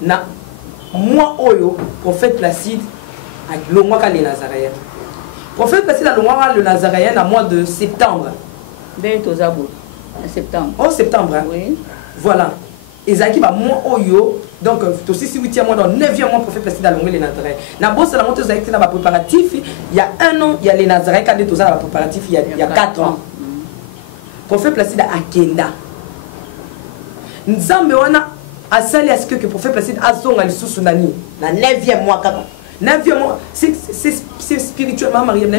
na moi oyo prophète Placide a longwaka les Nazaréens prophète Placide a longwaka le Nazaréen à mois de septembre dès tozabo en septembre en septembre hein? Oui voilà ezaki ba moi oyo donc aussi si 8e mois dans 9e mois prophète Placide a longwaka les Nazaréens na bosse la montée ezaki na ba préparatif il y a 1 an il y a les Nazaréens quand des tozala ba préparatif il y a 4 ans prophète Placide a kenda nzambe wana asali à ce que prophète Placide azonga lisusu nani na 9e mois kaka 9e mois c'est spirituellement Mariam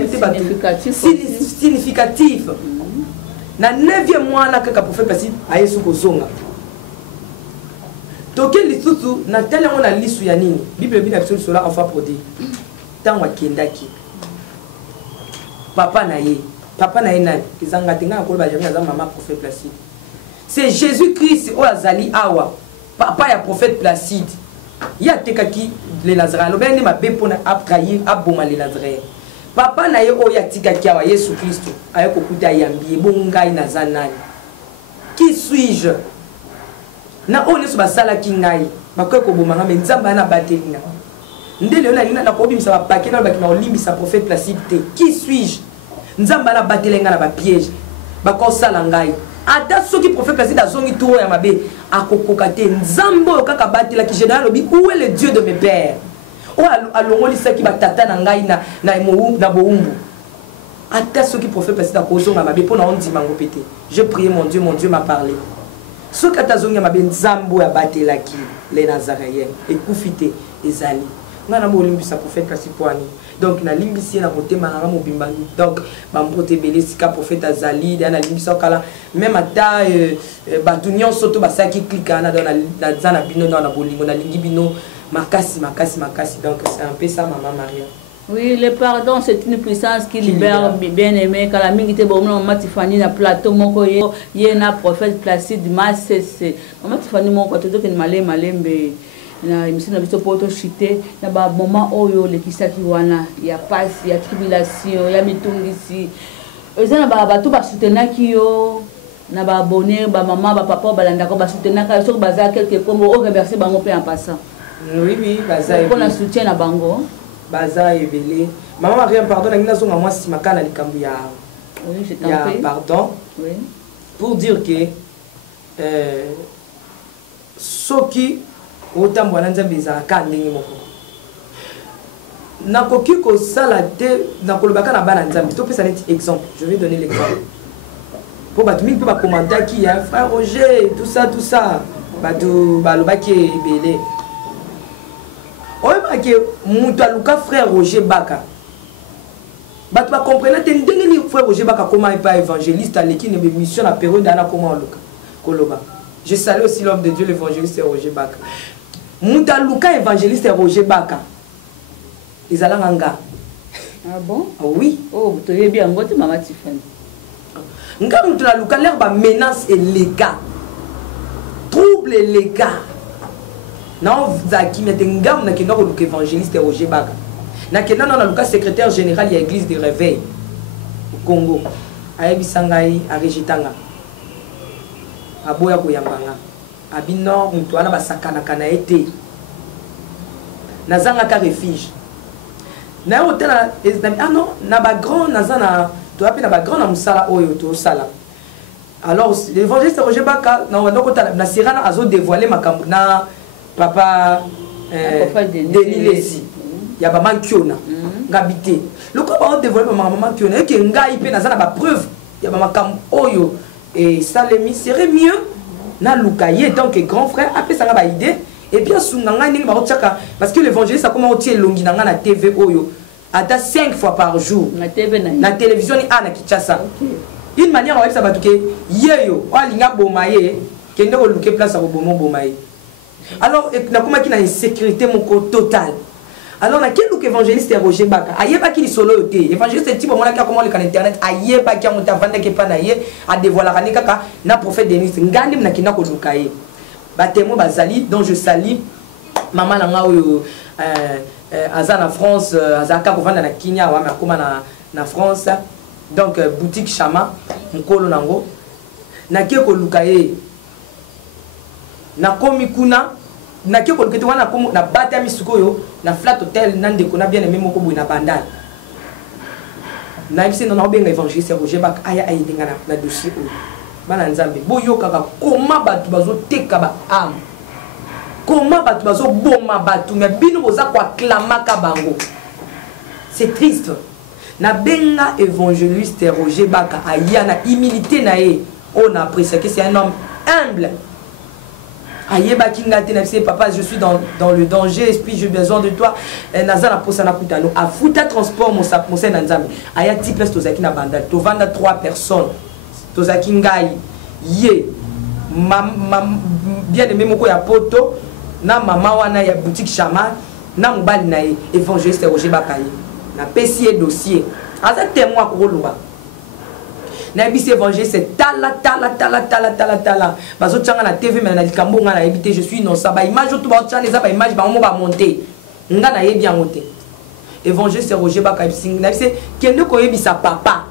significatif na 9e mois na kaka prophète Placide ayesu kozonga toke lisusu na tele on a lisu ya nini bible bina biso sola enfant prodigue tango akendaki papa na ye nani ezanga tenga koloba jamais za maman prophète Placide c'est Jésus-Christ o azali awa papa ya prophète Placide ya tekaki les Nazaréens lo bene mabe pona atrahir aboma les Nazaréens papa na ye o ya tikaki awa Yesu Christ aye kokuta yambi bongai na zanani qui suis-je na o neso basala ki ngai bakoy ko bomanga me nzamba na batelinga ndele na nina na kobimisa ba pakena ba kina olimbisa prophète Placide te qui suis-je nzamba na batelinga na ba piège bakosala ngai ata soki prophète Placide azongi tour ya mabe akokoka te nzambo kaka batela ki général lobi où est le Dieu de mes pères o alongoli saki batata na ngai na boumbu ata soki prophète Placide akozonga mabe pona ondima ngo pété je prie mon Dieu m'a parlé soki atazongi mabe nzambo ya batela ki les Nazaréens ekufite ezali ngana mo limbisa prophète Placide poani donc na limbisi na motema na mobimba donc ba mpote belesika prophète azali na limbisa kala même ata batunyon soto basaki klika na dans na bino na bolingo na lingi bino makasi donc c'est un peu ça maman Maria. Oui, le pardon c'est une puissance qui libère bien aimé quand la mingité bon maman Tiffany na plateau moko ye na prophète Placide masese maman Tiffany moko to que malembe na émission na biso poto chité na ba moment oyo le kisaki wana ya passe ya tribulation ya mitungisi ezana ba bato ba soutenaki yo na ba abonné ba maman ba papa ba landa ko ba soutenaka so baza quelque combo o remercier bango pe en passant oui baza pour la soutien na bango baza ebele maman Maria pardon na ngina zonga moi si makana likambu ya oui je t'en prie pardon oui pour dire que soki otambo na nzambe ezalaka ndenge moko nakoki kosala te nakolobaka na bana nzambe topesa neti exemple je vais donner l'exemple po bato mingi mpe bakomantaki ya frère Roger tout ça bato balobaki ebele oyebaki moto aluka frère Roger Baka bato bakomprena te ndenge ni frère Roger Baka koma epa évangéliste aleki na bémission na période ana koma aluka koloba je salue aussi l'homme de Dieu l'évangéliste Roger Baka Mouta Luka évangéliste Roger Baka. Ils allaient en gars. Ah bon? Ah oui. Oh, tu es bien, moi, tu m'as Tiffany. Nga Mouta Luka, l'herbe menace et les gars. Trouble les gars. Non, Zaki, mais t'es nga mouta Luka évangéliste Roger Baka. Na kena na Luka secrétaire général de l'église de réveil au Congo. Ayebi Sangai, à Régitanga. À Boya Koyambanga. Abino mutwana basakana kana été nazanga ka refuge na hotel ah non na ba grand nazana to appelle na ba grand na musala oyo to sala alors l'évangéliste Roger Baka na wadoko na sirana azo dévoiler makambo na papa Denis Lesi ya ba mankiona ngabité le ko ba dévoiler maman mankiona et que ngai pe nazana ba preuve ya ba makambo oyo et Salemi serait mieux na lukaye donc grand frère après ça nga idée et bien sunganga ningi ba tchaka parce que l'évangile ça comment otie longi na na TV oyo ata 5 fois par jour na TV na télévision ni ana Kinshasa une manière avec ça ba tuke yeyo alinga bomaye kende ko luke place ko bomo bomaye alors na comment qui na insécurité mon total. Alors, na quel évangéliste Roger Baka ayeba ki solo te évangéliste type mona ka comment le kan internet ayeba ki monta vanda ke pa na ye a dévoiler kani kaka na prophète Denis ngandi na kina ko lukaye ba témoin bazali dont je salue maman langa oyo aza na France azaka ko vanda na Kenya wa makoma na France donc boutique Chama mkolo nango na ke ko lukaye na komi kuna na ke ko lukete wana komo na bata misuko yo na flat hotel nande ko na bien aimé moko boy na bandal na bise na obenga évangéliste Roger Bak aya ayinga na dossier o bana nzambe boyo kaka koma batu bazo teka ba am koma batu bazo boma batu mais bino boza ko acclamaka bango c'est triste na benga évangéliste Roger Bak aya na humilité na ye on apprécie que c'est un homme humble. Ayeba Kingate Nafse, papa, je suis dans le danger, esprit, j'ai besoin de toi. Nazana Posana Kutano, a Fouta Transport, mon Nzami. Aya Tipes Tozaki na Banda, Tovanda 3 personnes. Tozaki Ngai, Ye, bien aimé Moko ya Poto, na Mama Wana ya boutique Chama, na Mbali na évangéliste Roger Bakaye, na PC dossier. Aza témoin Koroloba. Na ebisi évangile c'est tala bazo tchanga na TV mais na likambo nga na ebité je suis innocent ba image tout ba tchanga les ba image ba mo ba monter nga na yebi angote évangile c'est Roger Baka ebisi na ebisi kende ko yebisa papa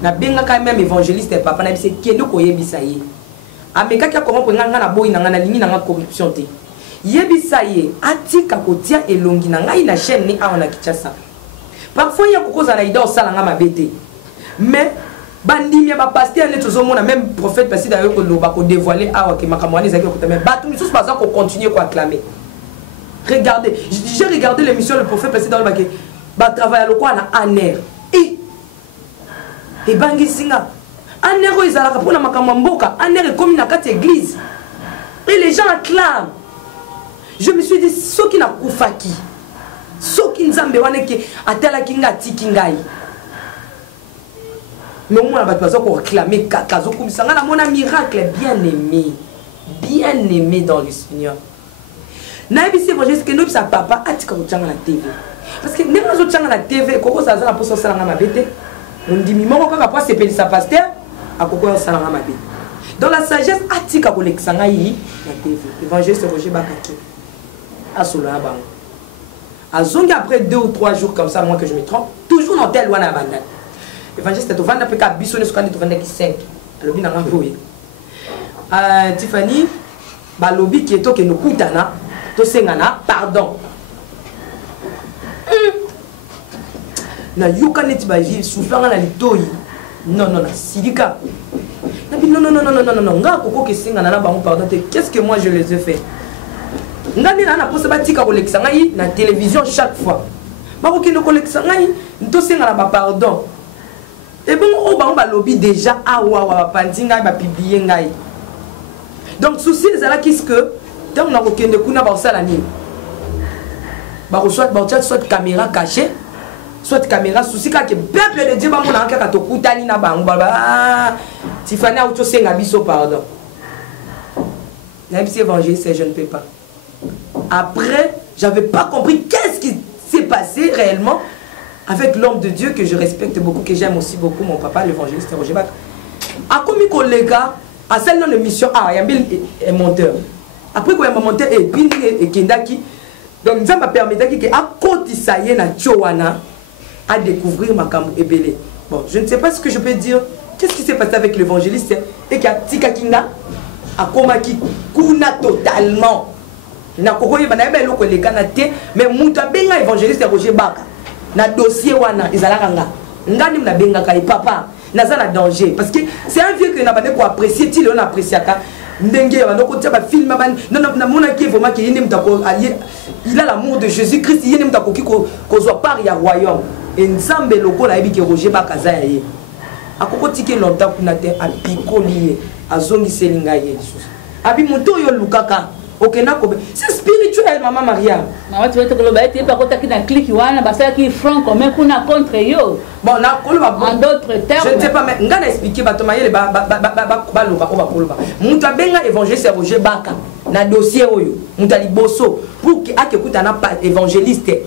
na benga quand même évangéliste papa na ebisi kende ko yebisa ye ameka kia comment ko nga na boy na nga na lingi na nga corruption te yebisa ye atika ko tia elongi na nga ina chaîne ni awana Kinshasa parfois ya kokoza na ida osala nga mabete mais bandimia ba pasteur ne tozomona même prophète parce d'ailleurs ko loba ko dévoiler awa ke makamwani zaki ko mais batu misus baza ko continuer ko acclamer. Regardez, j'ai regardé l'émission le prophète parce dans le baké ba travailler le quoi na aner et bangi singa aner ko izalaka pona makamwa mboka aner comme na kati église et les gens acclament. Je me suis dit ce qui na kufaki ce qui nzambe wana ke atala kinga tikingai. Mais on a réclamé un miracle bien aimé dans le Seigneur. Naïbi c'est vrai que nous sa papa a dit que la TV parce que même nous sommes la TV comment ça va pour ça na mabete on dit mi moko ka pas c'est sa pasteur a koko ça na mabete dans la sagesse a dit que kolexanga yi la TV évangéliste Roger Bakaki a solo ba a zongi après 2 ou 3 jours comme ça moi que je me trompe toujours dans tel wana banda évangéliste to vanda peka biso ne sokande to vanda ki 5 alobi na ngambo ye Tiffany balobi ki eto ke no kutana to sengana pardon na yuka neti ba vivre souffrant na litoyi non silika non nga koko ke sengana na bango pardon qu'est-ce que moi je les ai fait ngani na posa batika ko lekisa ngai na télévision chaque fois bako ki no ko lekisa ngai to sengana ba pardon. Et bon, on va lobby déjà à Pandinga, va publier ngai. Donc, souci c'est là qu'est-ce que tant on a aucun de kuna ba ça la nuit. Ba soit caméra cachée, soit caméra souci ka que peuple de Dieu ba mona ka to kutani na bango ba Tiffany auto senga biso pardon. Même si évangéliste je ne peux pas. Après, j'avais pas compris qu'est-ce qui s'est passé réellement. Avec l'homme de Dieu que je respecte beaucoup, que j'aime aussi beaucoup, mon papa, l'évangéliste Roger Bak. A comme collègue, à celle de l'émission, il y a un monteur. Après, il y a un monteur et Kendaki. Donc, ça m'a permis qu'à côté ça y est, à découvrir ma cambo ébélé. Bon, je ne sais pas ce que je peux dire. Qu'est-ce qui s'est passé avec l'évangéliste et qu'il y a Tika Kinga, à Komaki, Kuna totalement. Na kokoye banaye loko le kanate mais muta benga évangéliste Roger Baka na dossier wana ezalaka ngani mna benga kai papa naza na danger parce que c'est un vieux que na bande ko apprécier ti le on apprécier ka ndenge ya bande ko tia ba film ban na mona ki vraiment ki yene mtako il a l'amour de Jésus-Christ yene mtako ki ko zo par ya royaume et nzambe loko la yebi ki Roger Baka za ye akokotiki longtemps kuna te apikoli ye azongiseli ngai ye lisusu abi moto oyo lukaka okenda kobe c'est spirituel mama Maria mama tu veux koloba ete pa kota ki na clique wana basala ki franc commun kuna contre yo bon na koloba en d'autres termes je ne sais pas mais ngana expliquer bato mayele ba loba o ba koloba mutu abenga évangéliste Roger Baka na dossier oyo mutu liboso pour que akekuta na évangéliste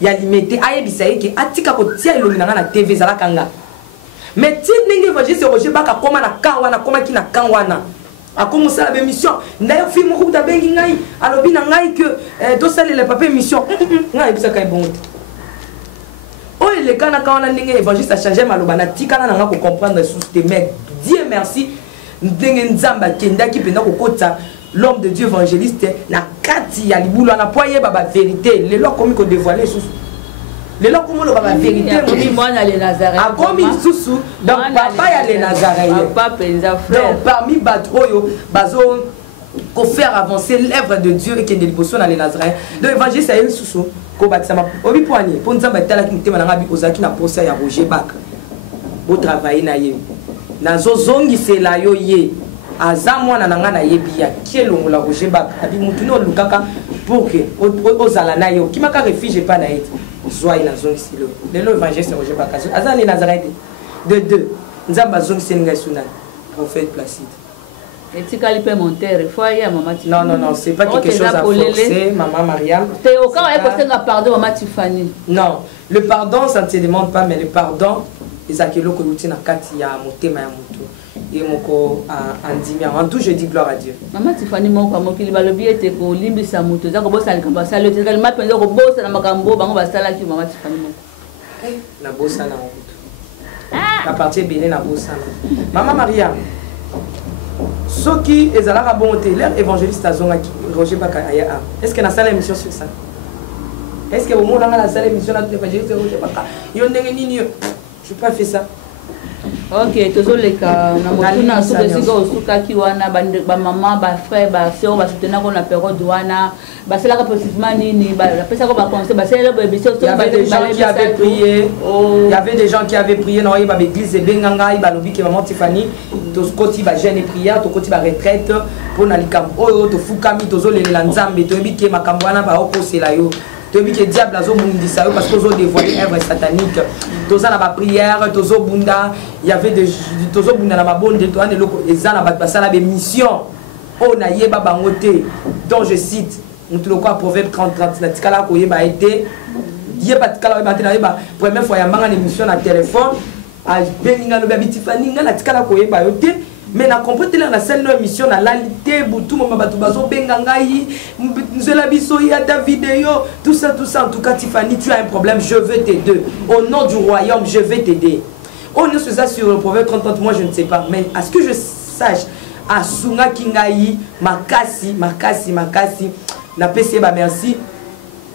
ya limité ayebisa yeke atika kotia elongi na TV zala kanga mais ti ndenge évangéliste Roger Baka koma na kangwana koma ki na kangwana akomusa la émission d'ailleurs film ko ta bengi ngai alobi na ngai que to sale le papier émission ngai bisa kai bon o il est kana kana ndenge évangéliste a changé maloba na tikana na nga ko comprendre sous tes mecs Dieu merci ndenge nzamba kenda ki penda ko kota l'homme de Dieu évangéliste na kati ya libulu na poye baba vérité les lois comme ko dévoiler sous les lois comme la vérité moi les Nazareth a comme sous donc papa ya les Nazareth papa penza frère donc parmi batroyo bazo ko faire avancer l'œuvre de Dieu et que de liboso na les Nazareth donc évangéliste a sous ko batisama obi poigné pour nzamba tala ki mutema na ngabi ozaki na posa ya Roger Baka bo travailler na ye nazo zongi c'est la yo ye aza mwana na nga na yebi ya kielongo la Roger Baka abi mutu no lukaka pour que ozala na yo kimaka refuge pa na ete soit il a zone ici le l'évangéliste Roger Baka aza les Nazareth de deux nzamba zone senga suna prophète Placide et tikali pe monter fois ya maman non c'est pas quelque chose à forcer maman Mariam te au cas où est que pardon maman Tiffany non le pardon ça ne se demande pas mais le pardon ezakelo ko yuti na kati ya motema ya mutu et moko andimia en tout je dis gloire à Dieu maman Tiffany moko mokili balobi ete ko limbisa mutu za ko bosa likamba sala te tellement penza ko bosa na makambo bango basala ki maman Tiffany moko na bosa na mutu à partir belé na bosa maman Maria soki ezalaka bonté l'air évangéliste azonga ki Roger Baka aya est-ce que na sala émission sur ça est-ce que au monde na sala émission na évangéliste Roger Baka yo ndenge nini je pas fait ça ok tozoleka na motuna sukesika osukaki wana ba maman ba frère ba sœur ba soutenir ko na période wana ba selaka positivement nini ba pesa ko ba conseil ba sela ba biso il y avait des gens qui avaient prié il y avait des gens qui avaient prié dans ba église de Benganga ba lobi ke maman Tiffany to koti ba jeûne et prière to koti ba retraite pour na likam oyo to fukami tozolela nzambe to yebi ke makambo wana ba okosela yo tobi que diable azo bundisa yo parce que ozo dévoiler œuvre satanique toza na ba prière tozo bunda il y avait des tozo bunda na mabonde to ane loko ezana ba basala be mission o na yeba bango te donc je cite mutuloko proverbe 30 na tikala ko yeba été yeba tikala yeba te na yeba première fois ya manga émission na téléphone a beninga lo ba Tiffany nga na tikala ko yeba yo te mais na comprendre la scène de émission na lalité butu mama batu bazo benga ngai nzela biso ya ta vidéo tout ça en tout cas Tiffany tu as un problème je veux t'aider au nom du royaume je vais t'aider on est sur ça sur le proverbe 30 moi je ne sais pas mais à ce que je sache à sunga kingai makasi na pese ba merci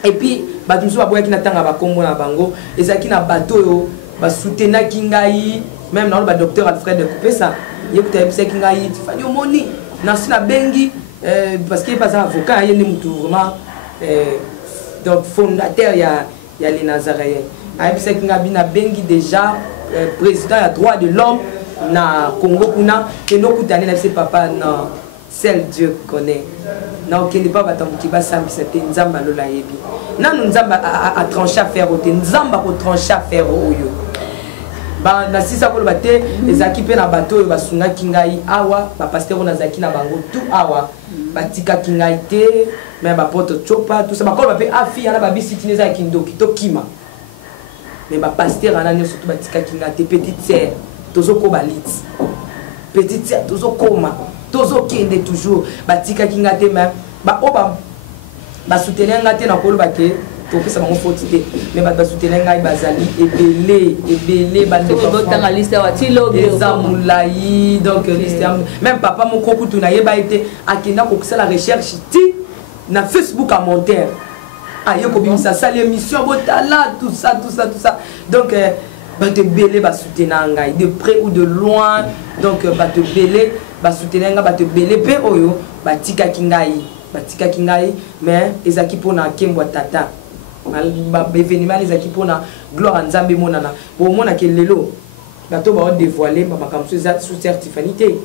et puis batu so ba boya ki na tanga ba kombo na bango ezaki na bateau yo ba soutenir kingai même dans le docteur Alfred de couper ça yekuta yebisa kingai Tiffany omoni na sina bengi parce qu'il pas avocat il est mutu vraiment donc fondateur ya les Nazaréens ayebisa kingai na bengi déjà président ya droit de l'homme na Congo kuna que no kutane na papa non seul Dieu connaît na okende pas batambuki basambisa te nzamba lola yebi nanu nzamba a tranché affaire ote nzamba ko tranché affaire oyo ba na sisa ko bate ezaki pe na bato ba sunga kingai awa ba pasteur na zaki na bango tout awa batika kingai te mais ba poto chopa tout ça ba ko ba pe afi ana ba bisiti neza kindoki to kima mais ba pasteur ana ne surtout batika kingai te petite sœur tozo ko balit petite sœur tozo koma tozo kende toujours batika kingai te mais ba oba ba soutenir ngate na ko ba ke pour que ça m'a faute mais ba soutenir ngai bazali ebele bande dans la liste wa tilo ezamulai donc liste même papa mon kokutu na yeba été akina ko la recherche ti na Facebook à monter ayo ko bimisa ça l'émission botala tout ça donc ba te belé ba soutenir ngai de près ou de loin donc ba te belé ba soutenir ngai ba te belé pe oyo ba tika kingai mais ezaki pona kembwa tata événement les équipes na gloire nzambe monana bo mona ke lelo bato ba dévoiler makambo sous certifié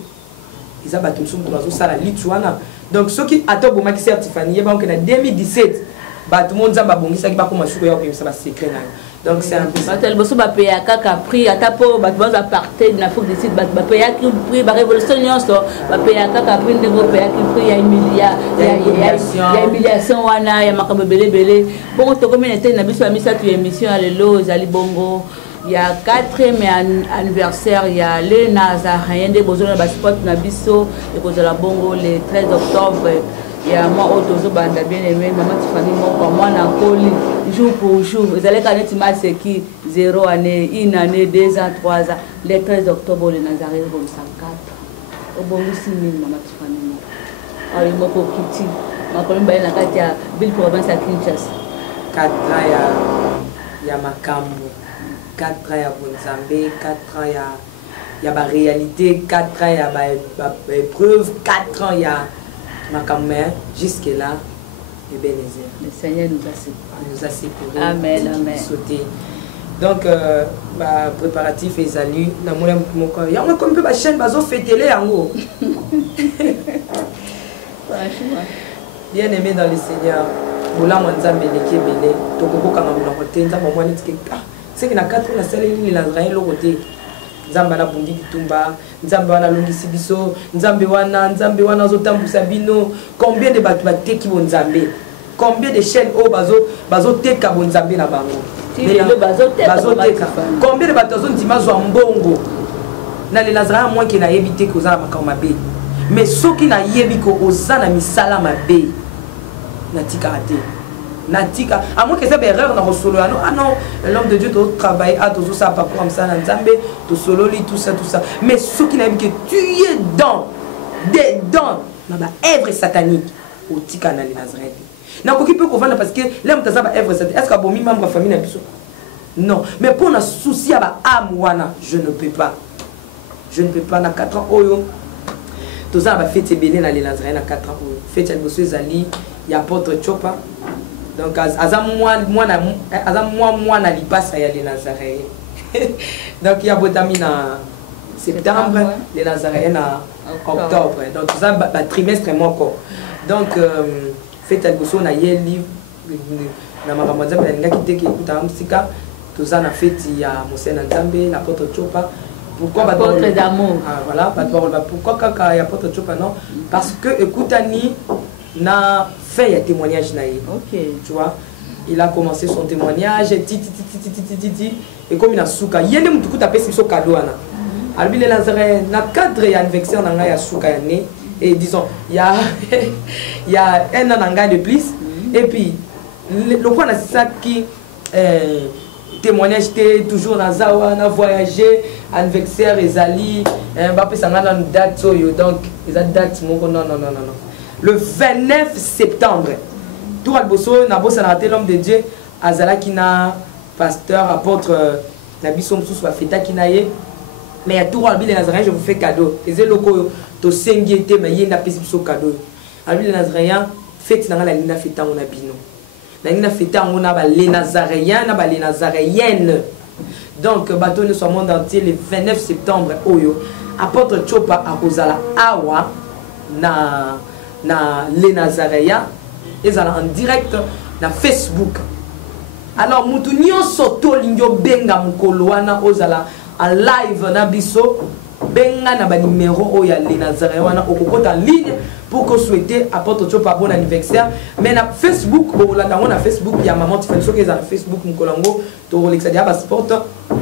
ils a bato musu bazo sala litwana donc ceux qui ato bomaki certifié ba que na 2017 bato monza ba bongisa ki ba ko masuko ya ko yebisa ba secret na donc c'est un peu ça bato boso ba payer kaka prix ata po bato baza partir na faut décide ba payer ki prix ba révolution nyonso ba payer kaka prix de payer ki prix ya milliard ya humiliation wana ya makambo belé bon to communauté na biso amisa tu émission à lelo zali bongo. Il y a 4e anniversaire, il y a les Nazaréens de Bozo na sport na biso et pour la bongo le 13 octobre. Il y a moi Otozo banda bien aimé maman Tiffany mon moi na Koli jour pour jour. Vous allez connaître ma c'est qui 0 année, 1 année, 2 ans, 3 ans. Le 13 octobre le Nazaréens comme 104. Au bongo 6000 maman Tiffany mon. Alors moi pour Kiti, ma commune ba na kati ya ville province à Kinshasa. 4 ans il y a Makambo. 4 ans ya Bonzambe, 4 ans ya ba réalité, 4 ans ya ba épreuve, 4 ans ya Makamé jusque là et Bénézer. Le Seigneur nous a séparés. Amen, amen. Sauter. Donc bah préparatif et salut na moulin mon corps. Ya on comme peu ba chaîne bazo fêter yango. Bien aimé dans le Seigneur. Boula Nzambe leki belé, tokoko kanga mona côté Nzambe moi nitike c'est que na 4 na sala ni la rain lo côté Nzambe na bundi kitumba Nzambe wana longisi biso Nzambe wana zotambusa bino combien de batu bateki bo Nzambe combien de chaînes o bazo teka bo Nzambe na bango bazo teka combien de batu zo ndima zo mbongo na le lazara moi qui na évité ko za makama mabe mais soki na yebi ko ozana misala mabe na tika raté. Natika, à moins que ça erreur dans le solo. Ah non, l'homme de Dieu doit travailler, ah tout ça pas comme ça, Nzambe, tout solo, tout ça. Mais ce qui n'a vu que tu es dans la œuvre satanique au tika na Nazareth. Na ko ki peut qu'on vendre parce que l'homme de ça va œuvre satanique. Est-ce que bon membre de famille na biso? Non, mais pour na souci à ba âme wana, je ne peux pas. Je ne peux pas na 4 ans oyo. Tout ça va fêter belé na Nazareth na 4 ans oyo. Fête à monsieur Zali, il y a apôtre Chopa. Donc moi na lipasa ya les Nazaréens. Donc il y a Botami na septembre, les Nazaréens na octobre. Donc tout ça ba trimestre moi encore. Donc fête algoso na yé livre na mamanza na nga kiteke kuta musika tout ça na fête ya Monseigneur Nzambe, l'apôtre Chopa. Pourquoi apôtre d'amour? Ah voilà, pourquoi kaka ya apôtre Chopa non? Parce que écoutani na fait un témoignage naïe. Ok. Tu vois, il a commencé son témoignage et comme il a souka, il y a des gens qui ont fait ce cadeau. Alors il est Nazaré, na cadre et anniversaire na ya souka et disons il y a un an de plus et puis le point c'est ça qui témoignage toujours dans Zawa, na voyager anniversaire ezali Mbappé sangana date donc ils a date mon non. Le 29 septembre, tout Alboso, Nabos a l'homme de Dieu, Azala Kina, pasteur, apôtre, Nabisom sous la fête Kinaye. Mais à tout Albi les Nazaréens, je vous fais cadeau. Et c'est le coup, to sengiete, mais il y a un peu de cadeau. Albi les Nazaréens, fête dans la ligne fête on a bino. La ligne fête on a les Nazaréens, on a les Nazaréennes. Donc, bateau nous sommes monde entier le 29 septembre, Oyo, apôtre Chopa à Rosala Awa, na les Nazaréens ils allaient en direct na Facebook. Alors mutu nyonso to lingo benga mukolo wana ozala en live na biso benga na ba numéro o ya les Nazaréens wana okokota en ligne pour que souhaiter apporter Chopa bon anniversaire. Mais na Facebook o la na Facebook ya maman Tiffany so que na Facebook mukolongo to Rolexa dia sport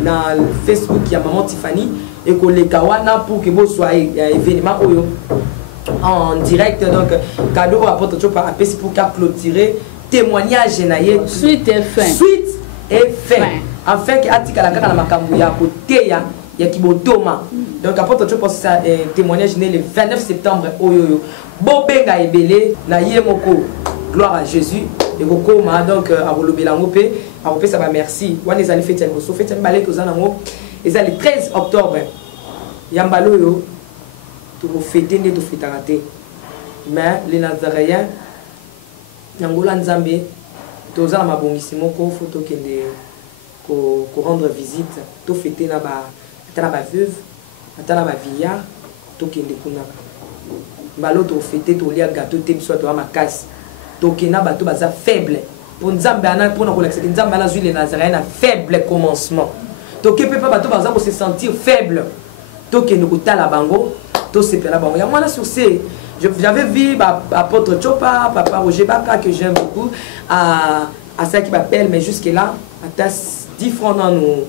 na Facebook ya maman Tiffany et ko le kawana pour que vous soyez événement oyo en direct. Donc cadeau apôtre Chopa a payé pour clôturer témoignage naïe suite et fin enfin que atika la kaka na makambu ya côté ya kibotoma. Donc apôtre Chopa ça témoignage né le 29 septembre oyo bobenga ebele na yemoko gloire à Jésus et kokoma donc a rolobela ngopé a repé ça va merci wana ezali fête ya boso fête ya balé tozana ngo ezali le 13 octobre yambalo yo pour fêter les deux fêtes raté. Mais les Nazaréens, Nangola Nzambe, tous les mabongisimo ko photo kende ko rendre visite, tout fêter là bas ata na baveuve ata na bavieillard tokende kuna mbalo tofete tolia gâteau te biso toa makasi tokenda bato baza faible po nzambe ana mpona kolakisa ke nzambe ana zwi le nazaréen na faible commencement toke mpe mpe bato baza kose sentir faible tokende kotala bango tosepela bango ya mwana sur ce j'avais vu apôtre Chopa, papa Roger Baka que j'aime beaucoup à ça qui m'appelle mais jusque là à 10 francs dans nous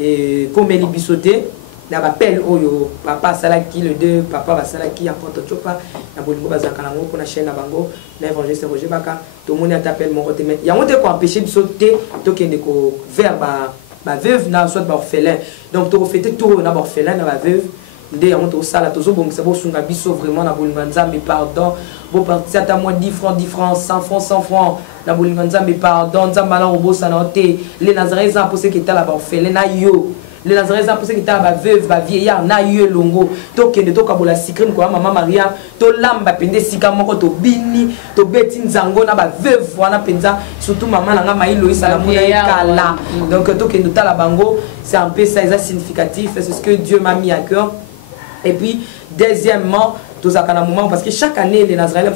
et comme les bisoté na m'appelle oyo papa Salaki le deux papa Salaki apôtre Chopa na bolingo bazaka nango ko na chaîne na bango na évangéliste Roger Baka tout le monde t'appelle mon côté mais il y a monté ko empêcher bisoté to kende ko vers ba veuve na soit ba orphelin donc to fêter tout na ba orphelin na ba veuve ndé ya moto sala tozo bongisa bo sunga biso vraiment na bolingo nzambe pardon bo partir à moi 10 francs 100 francs na bolingo nzambe pardon nzambe na robosa na te les nazaréens za posé ki tala ba orphelin na yo les nazaréens za posé ki tala ba veuve ba vieillard na yo longo to kende to kabola sikrim ko mama Maria to lamba pende sika moko to bini to beti nzango na ba veuve wana penza surtout maman na nga mailo isa na mona kala donc to kende tala bango c'est un peu ça significatif c'est ce que Dieu m'a mis à cœur. Et puis, deuxièmement, tout ça, un moment, parce que chaque année, les Nazaréens,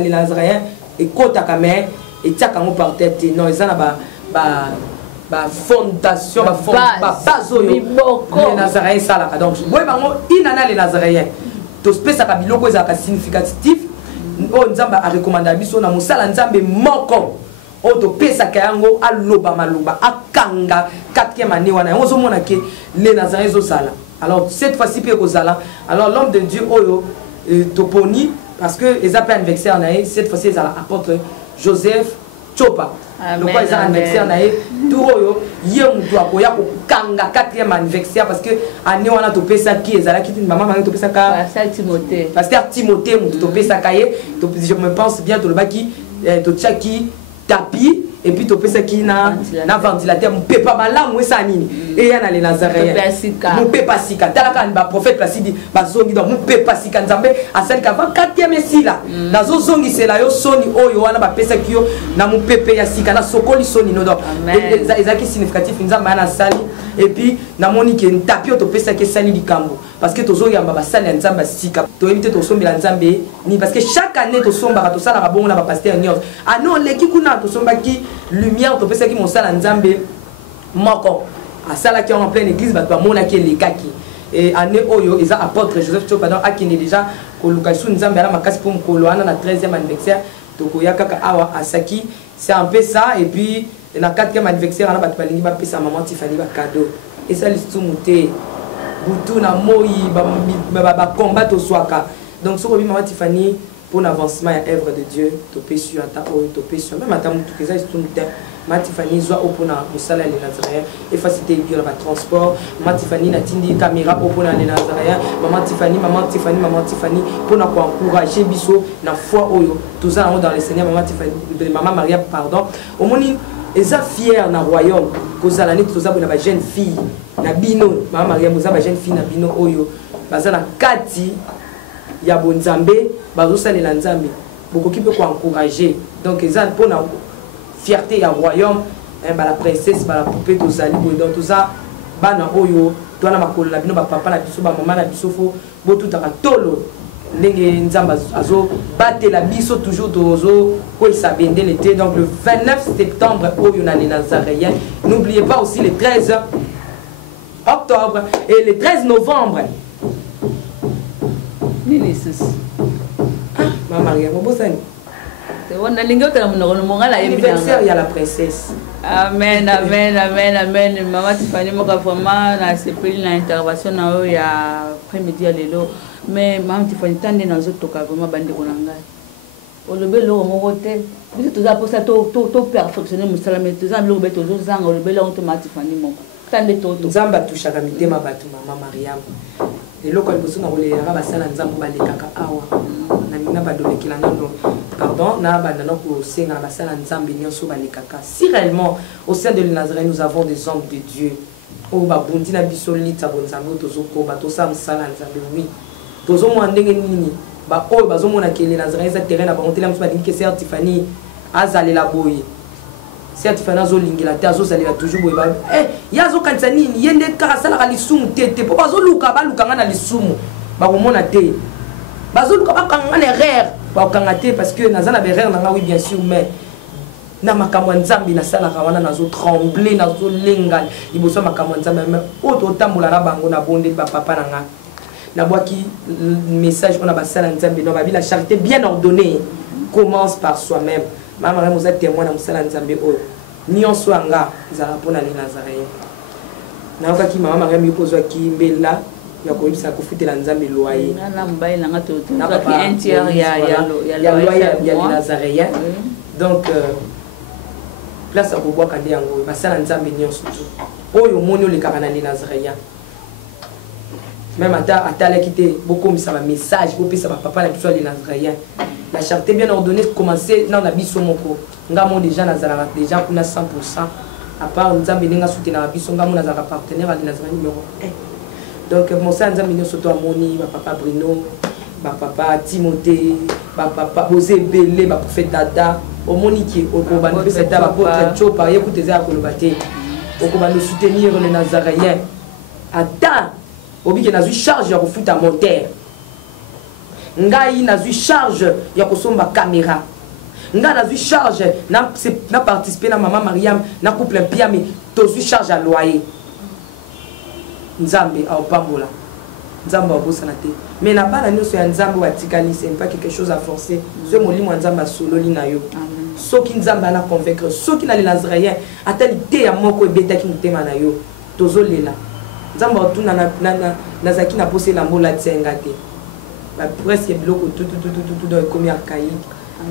les Nazaréens, et côte à Kamé, et tiens, quand on partait, non, ils ont fondation, base, les Nazaréens, ça là. Donc, il y a les Nazaréens. Tout ce ça a significatif. On a recommandé à Bissot, on a moussala, on a moko. Oto pesa kayango aloba maloba akanga 4e année wana on zo mona ke les Nazaréens zo sala. Alors cette fois-ci pe kozala alors l'homme de Dieu oyo toponi parce que les appels anniversaire nae cette fois-ci ils apôtre Joseph Chopa donc ils ont anniversaire nae tout oyo yem to akoya ko kanga 4e anniversaire parce que année wana to pesa ki ezala ki maman mari to pesa ka pasteur Timothée mutu to pesa kaye to je me pense bien to le baki to tchaki tapis et puis tu peux ça qui na ventilateur mon papa malamu ça nini et yana les Nazaréens mon papa sika talaka ba prophète placide ba zongi donc mon papa sika nzambe asali ka 4e messi là nazo zongi c'est là yo soni oyo wana ba pesa kio na mon papa ya sika na sokoli soni no donc ezaki significatif nzambe ana sali et puis na monique tapis to pesa ke sali likambo parce que tozo yamba ba sali nzambe sika to éviter to sombela nzambe ni parce que chaque année to somba to sala ba bongo na ba pasteur nyos ah non leki kuna to somba ki lumière to pesa ki mon sala nzambe moko a sala ki en pleine église ba to mona ki les kaki et année oyo ils a apôtre Joseph Chopa donc akine déjà ko lukasu nzambe ala makasi pour mkolo ana na 13e anniversaire to ko yakaka awa asaki c'est un peu ça et puis na 4e anniversaire ana ba to balingi ba pesa maman Tiffany ba cadeau et ça listumute butu na moi ba combat to swaka donc so ko maman Tiffany pour l'avancement et l'œuvre de Dieu, tu peux sur ta oreille, tu peux sur même à ta moutou que ça est tout le temps. Matifani soit au pona au salaire les Nazaréens et faciliter le transport. Matifani n'a tindi caméra au pona les Nazaréens. Maman Tiffany pour nous encourager biso na foi oyo. Tout ça dans le Seigneur maman Tiffany, maman Maria pardon. Au moins ils sont fiers dans le royaume. Cause à l'année tout ça pour la jeune fille na bino. Maman Maria vous avez jeune fille na bino oyo. Bazana kati ya bonzambe bazo salela nzambe beaucoup qui peut encourager donc ça pour la fierté ya royaume ba la princesse ba la poupée to zali donc tout ça bana oyo to na makolo na bino ba papa na biso ba maman na biso fo bo tout aka tolo ndenge nzamba azo batela biso toujours tozo ko isabende l'été donc le 29 septembre oyo na les Nazaréens n'oubliez pas aussi le 13 octobre et le 13 novembre. Maman Maria, mon beau anniversaire, il y a la princesse. Amen, amen, amen, amen. Maman Tiffany, moi, vraiment, c'est pris l'intervention il y a après-midi à l'élo. Mais Maman Tiffany, tant de nos autres cas, vraiment, bande konanga. On le bel au mon côté. Vous êtes pour ça, tout perfectionner, mon salam, tout ça, le bel aux zang, le bel on te Maman Tiffany, mon. Tant de tout. Zamba touche à la mité, ma batou, Maman Maria. Et là, quand on a volé, on a basé la nzambo balé kaka awa. Na mina badole ki la nando. Pardon, na banana ko se na basé la nzambe nyonso balé kaka. Si réellement au sein de Nazareth nous avons des hommes de Dieu. O ba bundi na biso lita bonzambo tozoko ba to sam sala nzambe oui. Tozo mo ndenge nini ba o bazo mona ke les Nazareth za terrain na ba ontela mso ba dinki ser Tiffany azale la boye. certes fana zo lingila te azo salela toujours boye ba yazo kanisa nini yende kaka sala ka lisumu tete po bazo luka ba luka ngana lisumu ba komona te bazo luka ba kanga na erreur ba kanga te parce que nazana ba erreur nanga oui bien sûr mais na makambo nzambi na sala ka wana nazo trembler nazo lenga liboso makambo nzambi mais auto tambola na bango na bonde ba papa nanga na boaki message on a basala nzambi no ba bi la charité bien ordonnée commence par soi-même. Maman vous êtes témoin de Moussala Nzambe o nyonso anga zala pona li Nazaréen. Na okaki maman Maria mi pozo ki mbela ya ko ibisa ko fitela Nzambe loyer. Na mbaye na ngato to ki entière ya loyer ya Nazaréen. Donc place à bobo kandi yango basala Nzambe nyonso tu. Oyo monyo le kana li Nazaréen. Même à la quitté beaucoup ça va message beaucoup ça va papa la question les Nazaréens la charité bien ordonnée commencer dans la biso moko ngamo déjà nazala déjà kuna 100% à part nzambe ninga soutenir la biso ngamo nazala partenaire à les Nazaréens numéro 1 donc mon ça nzambe nyo soto amoni ba papa Bruno ba papa Timothée ba papa José Belé ba prophète Dada omoni ki okobani pe cette ba pote chopa écoutez za kolobate okobani soutenir les Nazaréens ata obi ke nazui charge ya kofuta monteur ngai nazui charge ya kosomba caméra ngai nazui charge na participer na maman Mariam na couple piami tozui charge à loyer nzambe au pambola nzambe abosana te mais na bala nyonso ya nzambe watikali c'est pas quelque chose à forcer ce molimo nzambe sololi na yo soki nzambe ana convaincre soki na les Nazaréens atali te ya moko ebetaki mutema na yo tozolela nzambe otuna na zaki na posé la mola tsenga te ba presque biloko tout dans comme archaïque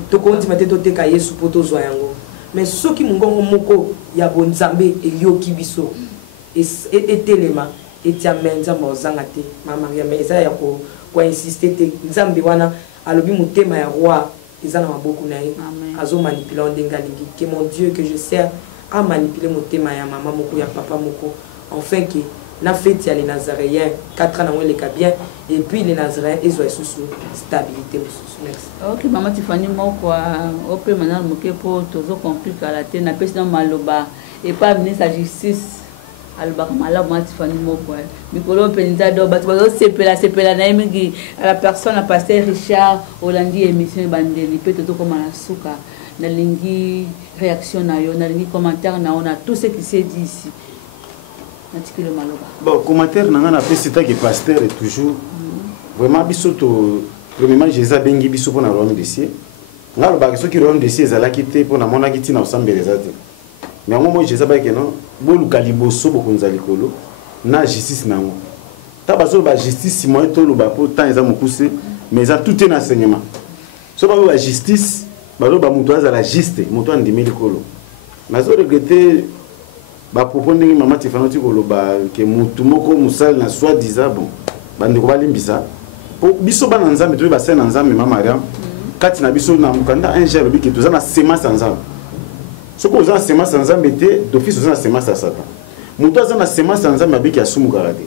to konti mate to teka Yesu poto zo yango mais soki mungongo moko ya bonzambe eyoki biso etelema etiame nzambe ozanga te mama Maria mais ça ya ko insister te nzambe wana alobi mutema ya roi ezana maboko na ye azo manipuler ndenga lingi que mon Dieu que je sers a manipuler mutema ya mama moko ya papa moko enfin que na fête les Nazaréens 4 ans les bien et puis les Nazaréens ils ont sous stabilité OK maman Tiffany moko opé maintenant moké pour toujours compliqué à la tête na président maloba et pas venir sa justice alba mala maman Tiffany moko mikolo penza do bato bazo sepela na mingi à la personne à pasteur Richard Olandi émission bandeli peut tout comme na suka na lingi réaction na yo na lingi commentaire na on a tout ce qui s'est dit ici. Bon, commentaire n'a pas fait que pasteur est toujours vraiment bisoto premièrement Jésus bengi biso pour na royaume des cieux. Ngalo ba so ki royaume des cieux ala kité pour na mona kiti na osambeleza te. Mais moi Jésus ba ke non bolu kaliboso bokonza likolo na justice nango. Ta baso ba justice moi to lo ba po temps eza mokuse mais ça tout est enseignement. So ba justice ba lo ba muto azala juste muto andimi likolo. Nazo regretter ba propos ndenge mama Tiffany koloba ke mutu moko musal na soi disant bon bande ko balimbisa po biso bana nzambe to ba sena nzambe mama Mariam kati na biso na mukanda un jour bi ke to za semence nzambe soko za semence nzambe te d'office za semence satan mutu za na semence nzambe bi ke asumu karate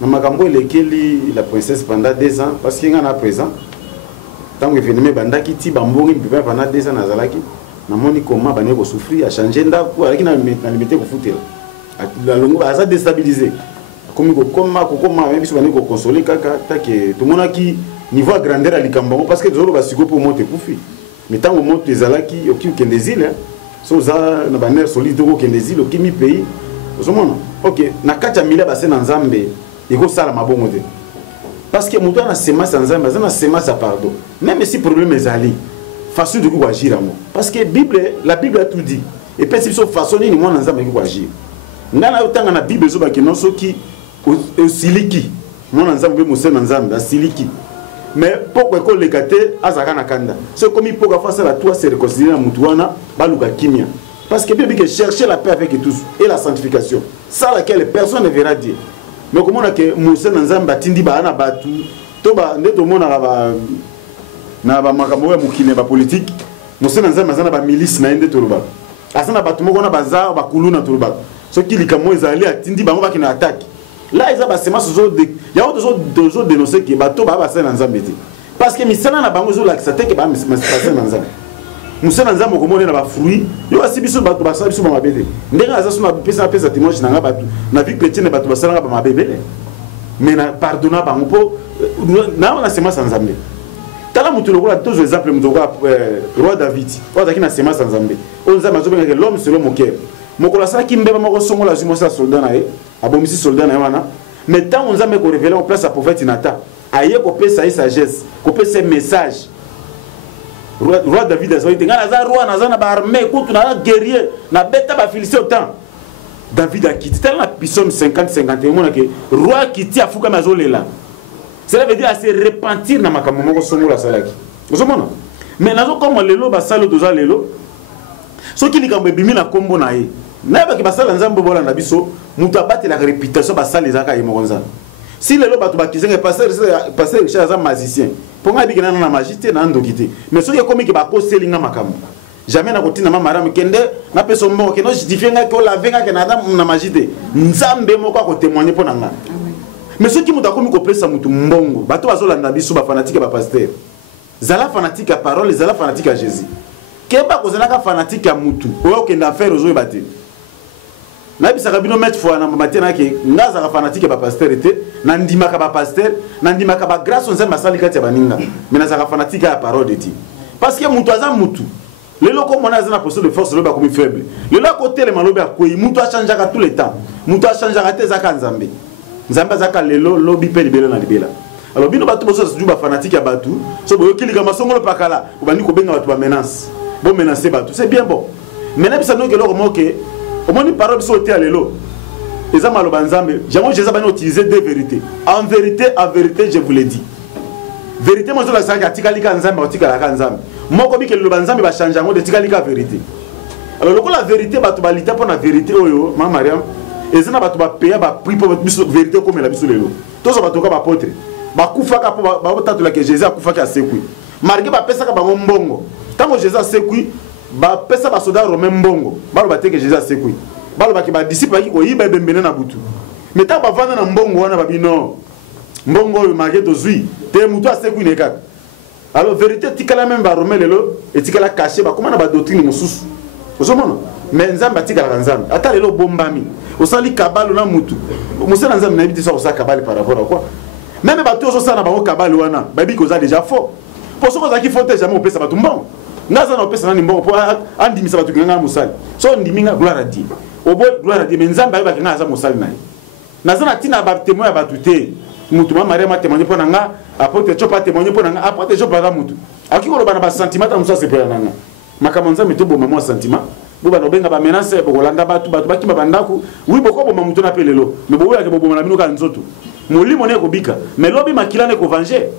na makambo lekeli la princesse pendant 2 ans parce que ngana présent tango événement bandaki ti bambongi bipa pendant 2 ans nazalaki namoni comment bane ko souffrir a changer ndako alaki na limité ko futela la longo asa déstabiliser comme ko comment même biso bane ko consoler kaka take to monaki niveau grandeur ali kambango parce que zolo basiko pour monter kufi mais tant au monte ezalaki oki kendezile so za na banner solide ko kendezile oki mi pays ozomona OK na kacha mila base na nzambe iko sala mabongo te parce que mutu na semence nzambe za na semence à pardon même si problème ezali façon de quoi agir parce que la Bible a tout dit et puis si façon ni moi nzambe ko agir ngana utanga na Bible zo ba kino soki osiliki moi nzambe mo sena nzambe asiliki mais pourquoi ko lekate azaka na kanda c'est comme il pourra faire la toi c'est réconcilier mutuana baluka kimia parce que Bible que chercher la paix avec tous et la sanctification sans laquelle personne ne verra Dieu mais comment on a que mo sena nzambe atindi ba na batu to ba ndeto mona ba na ba makambo ya mukine ba politique musena nzambe azana ba milice na ende toroba asana batu moko na baza ba kuluna toroba so ki likamo ezali atindi bango bakina attaque là ils ba sema sozo de ya ozo dénoncer que bato ba sena nzambe te parce que misana na bango zo la que ça te que ba misana nzambe musala nzambe komona na ba fruit yo asibiso bato basala biso ba mabele ndenge aza suna pesa témoignage na nga bato na vie chrétienne bato basala ba mabele mais na pardonna bango po na semence nzambe tala mutu lokola tous les exemples mutu lokola roi David oza ki na semence nzambe on nzambe azobenga que l'homme selon mon cœur mokola sala ki mbeba moko songola zimo sa soldat na ye abomisi soldat na ye wana mais tant on nzambe ko révéler en place à prophète Nathan aye ko pesa sagesse ko pesa message roi David azali te ngana za roi na ba armée kutu na guerrier na beta ba Philistin autant David a quitté tel la Psaume 50-51 mona que roi quitté afuka mazolela cela veut dire à se repentir na makambo moko songola salaki ozomona mais nazo comme lelo ba salo doza lelo soki likambo ebimi na kombo na ye na ba ki basala nzambo bola na biso mutu abate la réputation ba sala ezaka ye mokonza si lelo bato bakizenge passer Richard aza magicien ponga bikena na magie te na ndokite mais soki ekomi ke bakoseli nga makambo jamais na kotina mama ram kende na peso mbongo ke no justifier nga ko la venga ke na magie te nzambe moko ko témoigner pona nga mais soki mutu akomi kopesa mutu mbongo bato bazolanda biso ba fanatique ba pasteur zala fanatique à parole zala fanatique à Jésus keba kozalaka fanatique ya mutu oyo kenda faire ozo ebate na bisaka bino mettre fois na matena ke ngaza ka fanatique ba pasteur était na ndimaka ba pasteur na ndimaka ba grâce on zema sali kati ya baninga mais na zaka fanatique ya parole de Dieu parce que mutu aza mutu lelo ko mona azana posture de force loba comme faible lelo côté le malobe akoyi mutu a changé tous les temps mutu a changé te zaka nzambe nzambe zaka lelo lobi pe libela na libela alors bino batu boso ba fanatique ya batu so boyo kilika masongolo pakala obandi ko benga batu ba menace bon menacer batu c'est bien bon maintenant bisa no ke lo ko ke au moins parole biso te alelo eza maloba nzambe jamais Jésus va utiliser deux vérités en vérité je vous le dis vérité mo zo la saka tikalika nzambe otikala ka nzambe moko bi ke lo nzambe ba changer ngo de tikalika vérité alors loko la vérité batu balita pour na vérité oyo mama Mariam ezina batu ba payer ba prix pour biso vérité comme la biso lelo tozo batu ka ba potre ba kufaka po ba tatu la ke Jésus akufaka asekui marge ba pesa ka ba mbongo tango Jésus asekui ba pesa ba soda romain mbongo balo bateke Jésus asekui balo ba ki ba disciple ki ko yiba bembene na butu mais ta ba vanda na mbongo wana ba bino mbongo oyo marge to zui te mutu asekui ne kaka alors vérité tikala même ba romain lelo et tikala caché ba comment na ba doctrine mususu ozomona mais nzamba tikala nzamba ata lelo bombami osali kabalo na mutu musana nzamba na biti so osaka kabali par rapport à quoi même ba tozo sana ba ko kabalo wana ba bi ko za déjà faux pour ce que qui faut jamais opesa ba tumbon ngaza na opesa na nimbo po andimisa ba tukanga musali so ndiminga gloire à Dieu obo gloire à Dieu mais nzamba ba kanga za musali na nazana tina ba témoin ba tuté mutu mama Maria ma témoigner pour nga apôtre chopa témoigner pour nga apôtre chopa ba mutu akikolo bana ba sentiment ta musa sepela nanga makamanza meto bo mama sentiment bo bana benga ba menace bo kolanda batu bakima bandako oui boko bo mamutu na pelelo mais bo ya ke bo na bino ka nzoto molimo ne ko bika mais lobi makila ne ko venger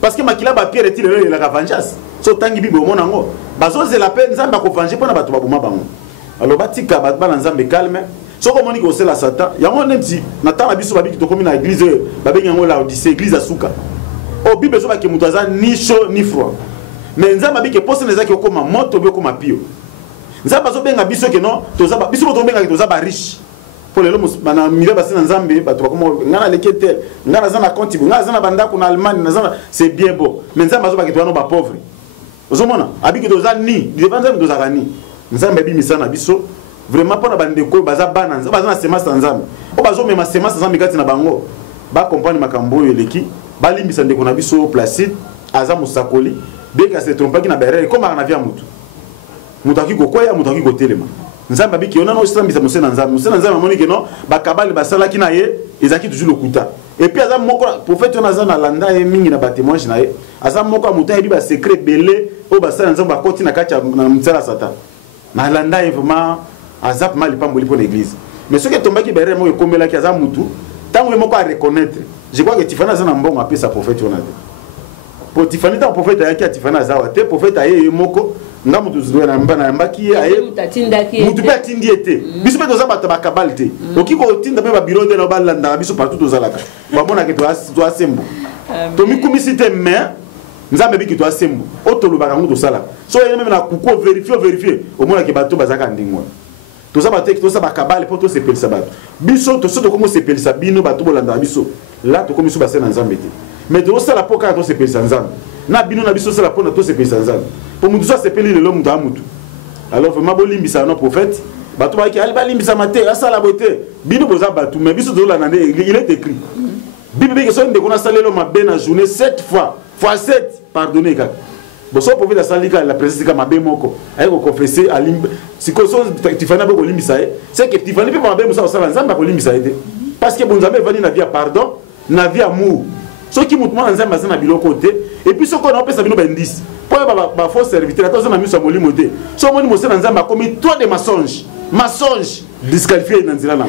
parce que makila ba pierre est il la vengeance so tangi bibo mona ngo bazo ze la peine nzamba ko venger pona batu babuma bango alors batika bat bana nzambe calme so ko moni ko c'est la satan yango nenti na tala biso babiki to komi na église babenga ngo la Odyssée église asuka o bibe so ba ke mutaza ni chaud ni froid mais nzamba biki poste nezaki okoma moto be okoma pio nzamba zo benga biso ke non toza ba biso to benga ke toza ba riche pour les hommes bana mira basina nzambe bato como ngana lekete ngana zana compte ngana zana bandako na Allemagne na zana c'est bien beau mais nzamba zo ba ke to ba pauvre ozomona abiki toza ni devant nzambe toza kani nzambe bi misana biso vraiment pour na bandeko baza bana nzambe baza na semence nzambe o bazo mema semence nzambe kati na bango ba comprendre makambo eleki ba limbisa ndeko na biso Placide aza musakoli beka se trompa ki na berere comme na via mutu mutaki ko koya mutaki ko telema nzamba biki ona no sambisa musena nzamba moni ke no bakabali basala ki na ye ezaki toujours lokuta et puis azam moko prophète on azana landa ye mingi na batémoignage na ye azam moko muta yebi ba secret belé o basala nzamba koti na kati na mtsala satan na landa ye vraiment azap mali pamboli pour l'église mais ce que tombaki berere moko komela ki azam mutu tango le moko a reconnaître je crois que Tifana azana mbongo apesa sa prophète on a pour Tifana ta prophète ayaki Tifana azawa te prophète aye moko nga mutu zwe na mbana mbaki aye mutu pe tindi ete biso pe toza bato bakabalite okiko tinda pe ba bureau de no balanda biso partout tozalaka bamona ke to asembo to mikumisite mais nzambe biki to asembo otolobaka ngo tosala so ye même na kuko vérifier omona ke bato bazaka ndingwa toza bato toza bakabale po to sepelisa bato biso to soto komo sepelisa bino bato bolanda biso là to komiso basena nzambe te mais to sala poka to sepelisa nzambe na bino na biso sala pona to sepelisa nzambe po mutu so sepeli lelo mutu amutu alors vraiment bolimbisa no prophète bato ba ki ali balimbisa mate asala bote bino boza batu mais biso dola na il est écrit bible que so ndeko na salelo mabe na journée 7 fois fois 7 pardonner kaka bon so prophète asalika la présence ka mabe moko ay ko confesser alimba siko so tifana bo limbisa c'est que tifana pe mabe musa osala nzamba ko limbisa parce que bon nzambe vani na via pardon na via amour ce qui montre nzamba za na biloko te et puis ce qu'on a pesa bino ba indice pour ba faux serviteur attention na miso molimo te so moni mo sena nzamba commis trop de mensonge disqualifié dans nzela na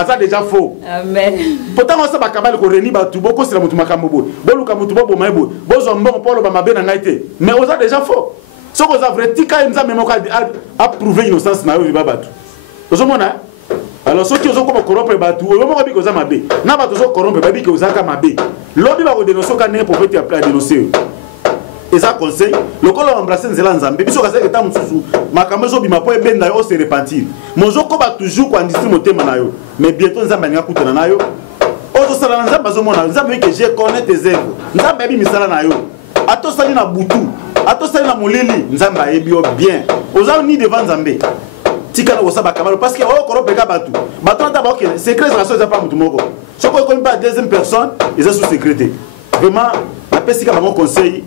aza déjà faux amen pourtant on sa ba kabali ko reni ba tubo ko sila mutu makambo bo boluka mutu bo maebo bozo mbongo polo ba mabe na ngai te mais oza déjà faux ce qu'on a vrai tika nzambe moko a prouver innocence na yo viba batu ozo mona alors ceux qui ont corrompre batu o moko bi ko za mabe na batu zo corrompre ba bi ko za ka mabe lobi ba ko dénoncer ka ne prophète a dénoncer et ça conseil le col embrasser nzela nzambe biso ka se ta mususu makambo zo bima po ebenda yo se repentir mozo ko ba toujours ko andistri motema na yo mais bientôt nzambe nga kutana na yo ozo sala nzambe zo mona nzambe que je connais tes œuvres nzambe bi misala na yo ato sali na butu ato sali na molili nzambe ayebio bien oza ni devant nzambe tika na osaba kamalo parce que o korope ka batu batu ata ba ok secret relation za pas mutu moko soko ko pas deuxième personne ils sont sous sécurité vraiment la pesika ba mon conseil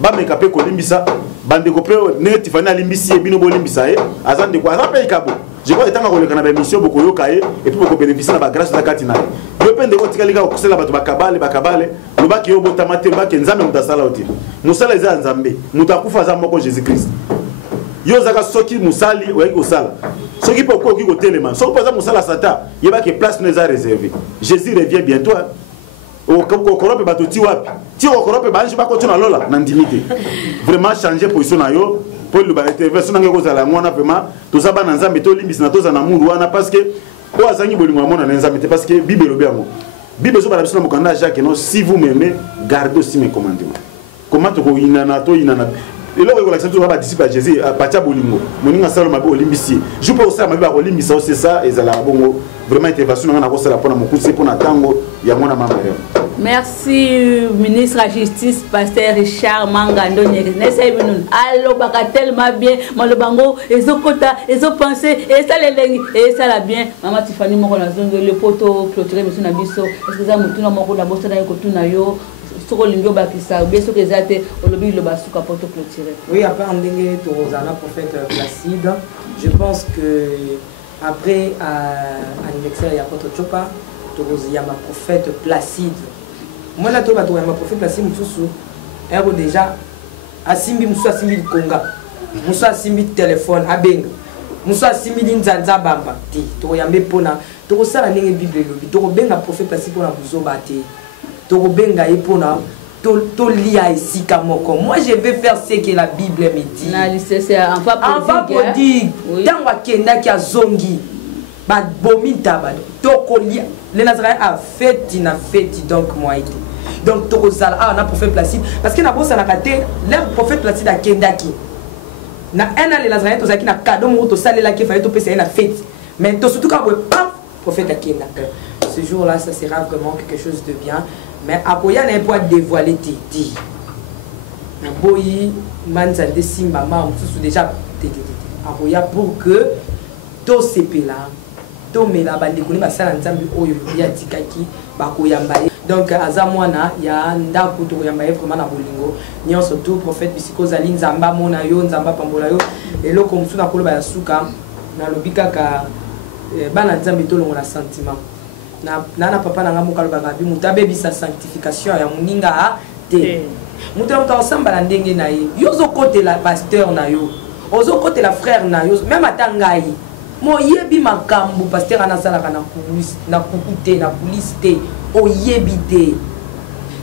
ba meka pe ko limbisa bande ko pe ne tifana limbisi bino bo limbisa azande ko aza pe kabo je crois etanga ko lekana ba mission boko yoka et puis ko bénéficier na ba grâce na katina le pende ko tika lika ko sela batu bakabale lo ba ki yo botamate ba ke nzambe mutasala oti musala za nzambe mutakufa za moko Jésus Christ yo zaka soki musali oyi kosala soki po ko ki ko telema soki poza musala sata yeba ke place nous a réservé Jésus revient bientôt o ko korope bato ti wapi ti o korope ba nji ba ko tuna lola na ndimité vraiment changer position na yo pour le ba intervention na ngeko zala ngwana vraiment to za ba na nzambe to limbisi na to za na mundu wana parce que o azangi bolingo amona na nzambe te parce que bible lobi yango bible zo ba biso na mokanda Jacques non si vous m'aimez gardez aussi mes commandements comment to ko inana to inana et là on accepte va disciple à Jésus à partir bolingo moninga sala mabe olimbisi je peux aussi mabe olimbisa c'est ça et zala bongo vraiment intervention na ko sala pona mokusi pona tango ya mona mama. Merci ministre de la Justice pasteur Richard Mangando Nese binun allo baka tellement bien malobango ezokota ezopensé et ça les lengi et ça la bien maman Tiffany moko na zongo le poto clôturer monsieur na biso est-ce que ça mutuna moko na bosa na ko tuna yo soko lingio bakisa beso que zate olobi lo basuka poto clôturer. Oui, après ndenge to zana prophète Placide, je pense que après anniversaire ya Poto Chopa to ya ma prophète Placide. Moi là to ba to ya ma prophète Placide mususu ero déjà asimbi musu asimbi konga. Musu asimbi téléphone abenga. Musu asimbi nzanza bamba ti to ya mepona to ko sala ndenge bible lobi to ko benga prophète Placide pona buzoba te. Tokobenga epona to lia esika moko. Moi je vais faire ce que la Bible me dit. Na c'est enfant prodigue. Tango akenda ki azongi. Ba bomita ba toko lia. Le Nazareth a fait donc moi été. Donc toko sala na prophète Placide parce que na bossa na kate le prophète Placide akenda ki. Na un an le Nazareth to zaki na cadeau mo to salela ki fa to pesa na fête. Mais to surtout quand prophète akenda. Ce jour-là, ça sera vraiment quelque chose de bien. Mais Akoya n'a pas dévoilé Titi. Aboyi, Manzande Simba, tout déjà Akoya pour que tout ces là, tout mais la bande connaît ma salle ensemble oyo ya tikaki bakoya mbaye. Donc azamwana ya ndaku to yambaye vraiment na bolingo. Nyon surtout prophète bisiko zali nzamba mona yo nzamba pambola yo eloko musu na koloba ya suka na lobika ka bana nzambe to longo na sentiment. Na papa na ngamu kaloba ngabi mutabe bisa sanctification ya muninga te muta ensemble na ndenge na ye yozo côté la pasteur na yo ozo côté la frère na yo même atangai mo yebi makambu pasteur ana sala kana na kukute na police te o yebi te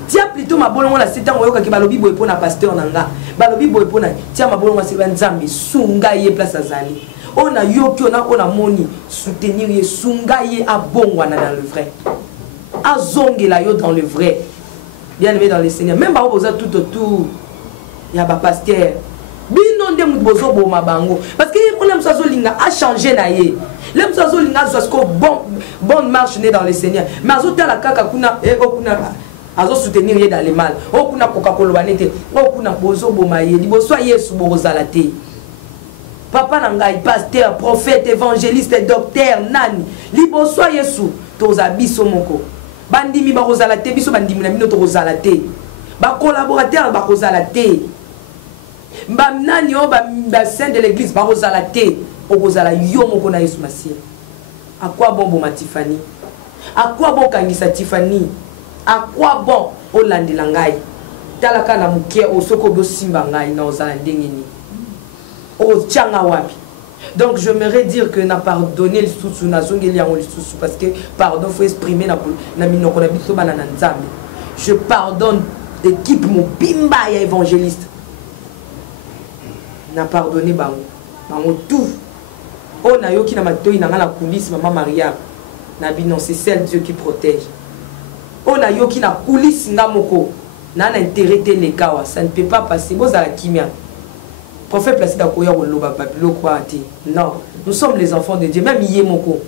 tia plutôt mabolongo na setango yoka ki balobi boy pona pasteur nanga balobi boy pona tia mabolongo silva nzambe sunga ye place azali on a yoki on a moni soutenir ye sunga ye abongwana dans le vrai azongela yo dans le vrai bien aimé dans le Seigneur même ba oza tout autour ya ba pasteur bino nde mutu bozo boma bango parce que on aime ça zolinga a changer na ye l'aime ça zolinga zo bonne marche né dans le Seigneur mais azota la kaka kuna okuna azo soutenir ye dans le mal o kuna koka kolobane te o kuna bozo bomaye liboso Yesu bozala te papa na ngai pasteur prophète évangéliste docteur nani liboso Yesu toza biso moko bandimi bakozala te biso bandimi na bino tokozala te ba collaborateur bakozala te ba nani o ba saint de l'église bakozala te okozala yo moko na Yesu Masia. À quoi bon ma Tiffany? À quoi bon kangisa Tiffany? À quoi bon Olandi langai? Talaka na muke o soko bo simba ngai na ozala ndengeni. O tchanga wapi? Donc je j'aimerais dire que n'a pardonné le sous na zongeli yango le sous parce que pardon faut exprimer na minoko na biso bana na nzambe. Je pardonne l'équipe mon bimba ya évangéliste. N'a pardonné bango tout. Oh na yoki na matoi na la coulisse maman Maria. Na binon c'est celle Dieu qui protège. Oh na yoki na coulisse ngamoko. Na intérêt les kawa, ça ne peut pas passer. Vous à la kimia. Prophète placé d'akoya ou loba babilo quoi ati. Non, nous sommes les enfants de Dieu même yemoko.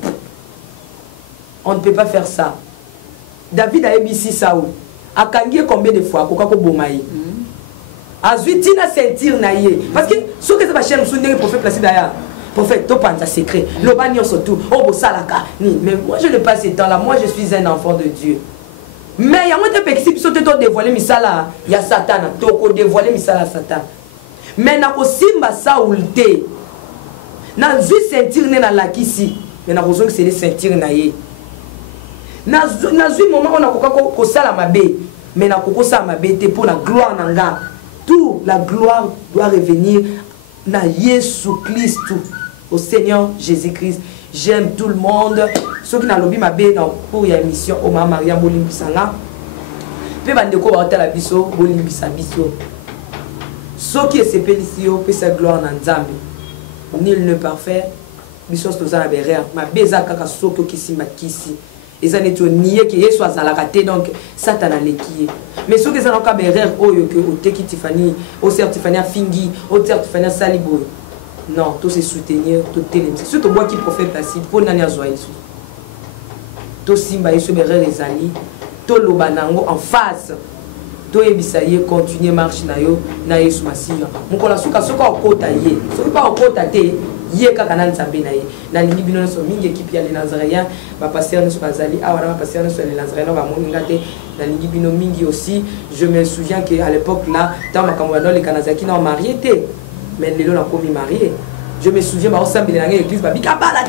On ne peut pas faire ça. David a ébissi Saoul. A kangié combien de fois kokako bomaï. Azuitina sentir naïe parce que ce que ça va chercher nous prophète placé derrière. Prophète, tu penses à secret. Le bagnon surtout. Oh, salaka. Mais moi, je ne passe ce temps-là. Moi, je suis un enfant de Dieu. Mais il y a un peu qui sont dévoilé misala. Il y a Satan. Toko dévoilé misala Satan. Mais na kosimba saoulte. Na zui sentir ne na lakisi. Mais na besoin que c'est les sentir na ye. Na zui moment on a ko sala mabe. Mais na koko sala mabe te pour la gloire nanga. Tout la gloire doit revenir na Yesu Christ. Au Seigneur Jésus-Christ. J'aime tout le monde. Ceux qui n'ont lobby ma bé dans pour y a émission au Mama Maria Bolimbisanga. Puis bandeko ba hôtel abiso Bolimbisa biso. Ceux qui se pélicient pour sa gloire en Nzambe. Nul ne parfait. Biso tozana berère. Ma beza kaka soko kisi makisi. Ils ont été niés qui est soit à la raté donc Satan a l'équié. Mais ceux qui sont encore berère oyo que au Teki Tiffany, au Tiffany Fingi, au Tiffany Salibo. Non, tous ces soutenir, tout télémis. Surtout moi qui prophète acide, pour n'en avoir une. Tout simba et se berrer les alliés, tout le banango en face. Tout ebisaye continuer marche na yo na Yesu Masiya. Mukola suka suka okota ye. Soki pas okota te ye kaka na nzambe na ye. Na lingi bino so mingi équipe ya les Nazaréens, ba pasteur so bazali, awara ba pasteur so les Nazaréens ba moninga te. Na lingi bino mingi aussi, je me souviens que à l'époque là, dans makambo na les Kanazaki na marié te. Mais lelo na komi marié. Je me souviens ba osambeli na l'église ba bika bala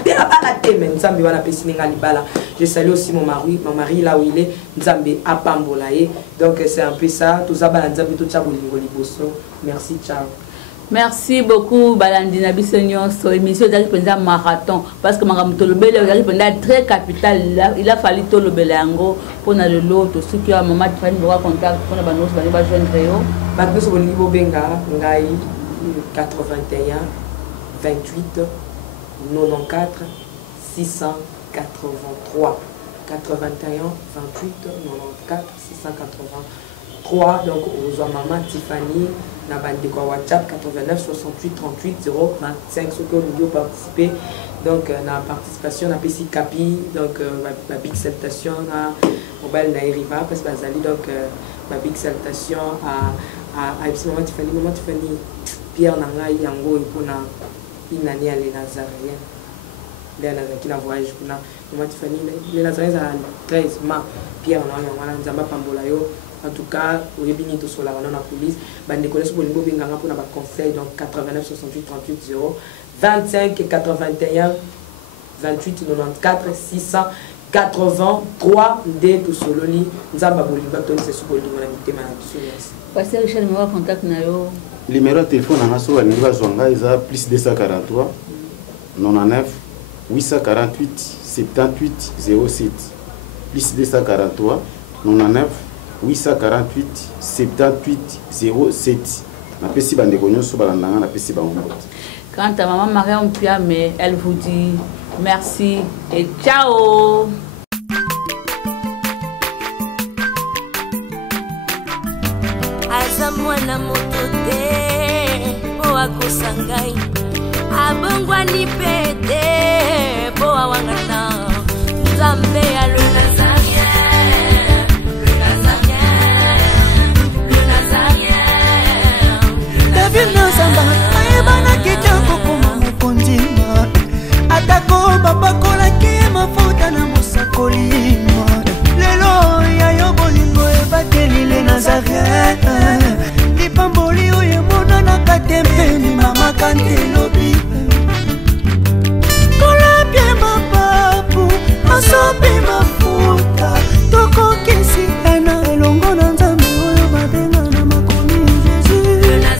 te mais nzambe wana pesininga libala. Je salue aussi mon mari là où il est, nzambe apambola ye. Donc c'est un peu ça, tout ça bala nzambe tout chabolingo liboso. Merci, ciao. Merci beaucoup Balandina Bissonyon sur l'émission de marathon parce que Maram Tolobele est très capital. Il a fallu Tolobele Ango pour le lot, tout ce qui a maman de famille contact pour la banos, la jeune Réo. Bakbeso Bonibo Benga, Ngai 81 28 94 683 81 28 94 683. Donc aux maman Tiffany na bande quoi WhatsApp 89 68 38 025 ceux qui ont participé. Donc na participation na PC Capi donc ma big salutation à mobile na Eriva parce que bazali donc ma big salutation à maman Tiffany Pierre Nangai yango ipona inani à les Nazaréens. Les Nazaréens qui na voyage kuna maman Tiffany les Nazaréens à 13 mars Pierre Nangai yango nzamba pambola yo. En tout cas, au Yébini tout sur la police, bande connaît sur le niveau Benganga pour avoir conseil donc 89 68 38 0 25 81 28 94 683 D tout sur le lit. Nzamba Boliba Tony c'est sur le lit mon invité Pasteur Richard me va contact na yo. Le numéro de téléphone na so ni ba zonga isa plus 243 99 848 78 07 plus 243 99 848 78 07. Na pesi bande konyo so balandanga na pesi bango. Quant à maman Maria Mpiame, elle vous dit merci et ciao. Aza mwana moto te po akosangai abongwa ni pete po awangata Nzambe ya le Nazarien lelo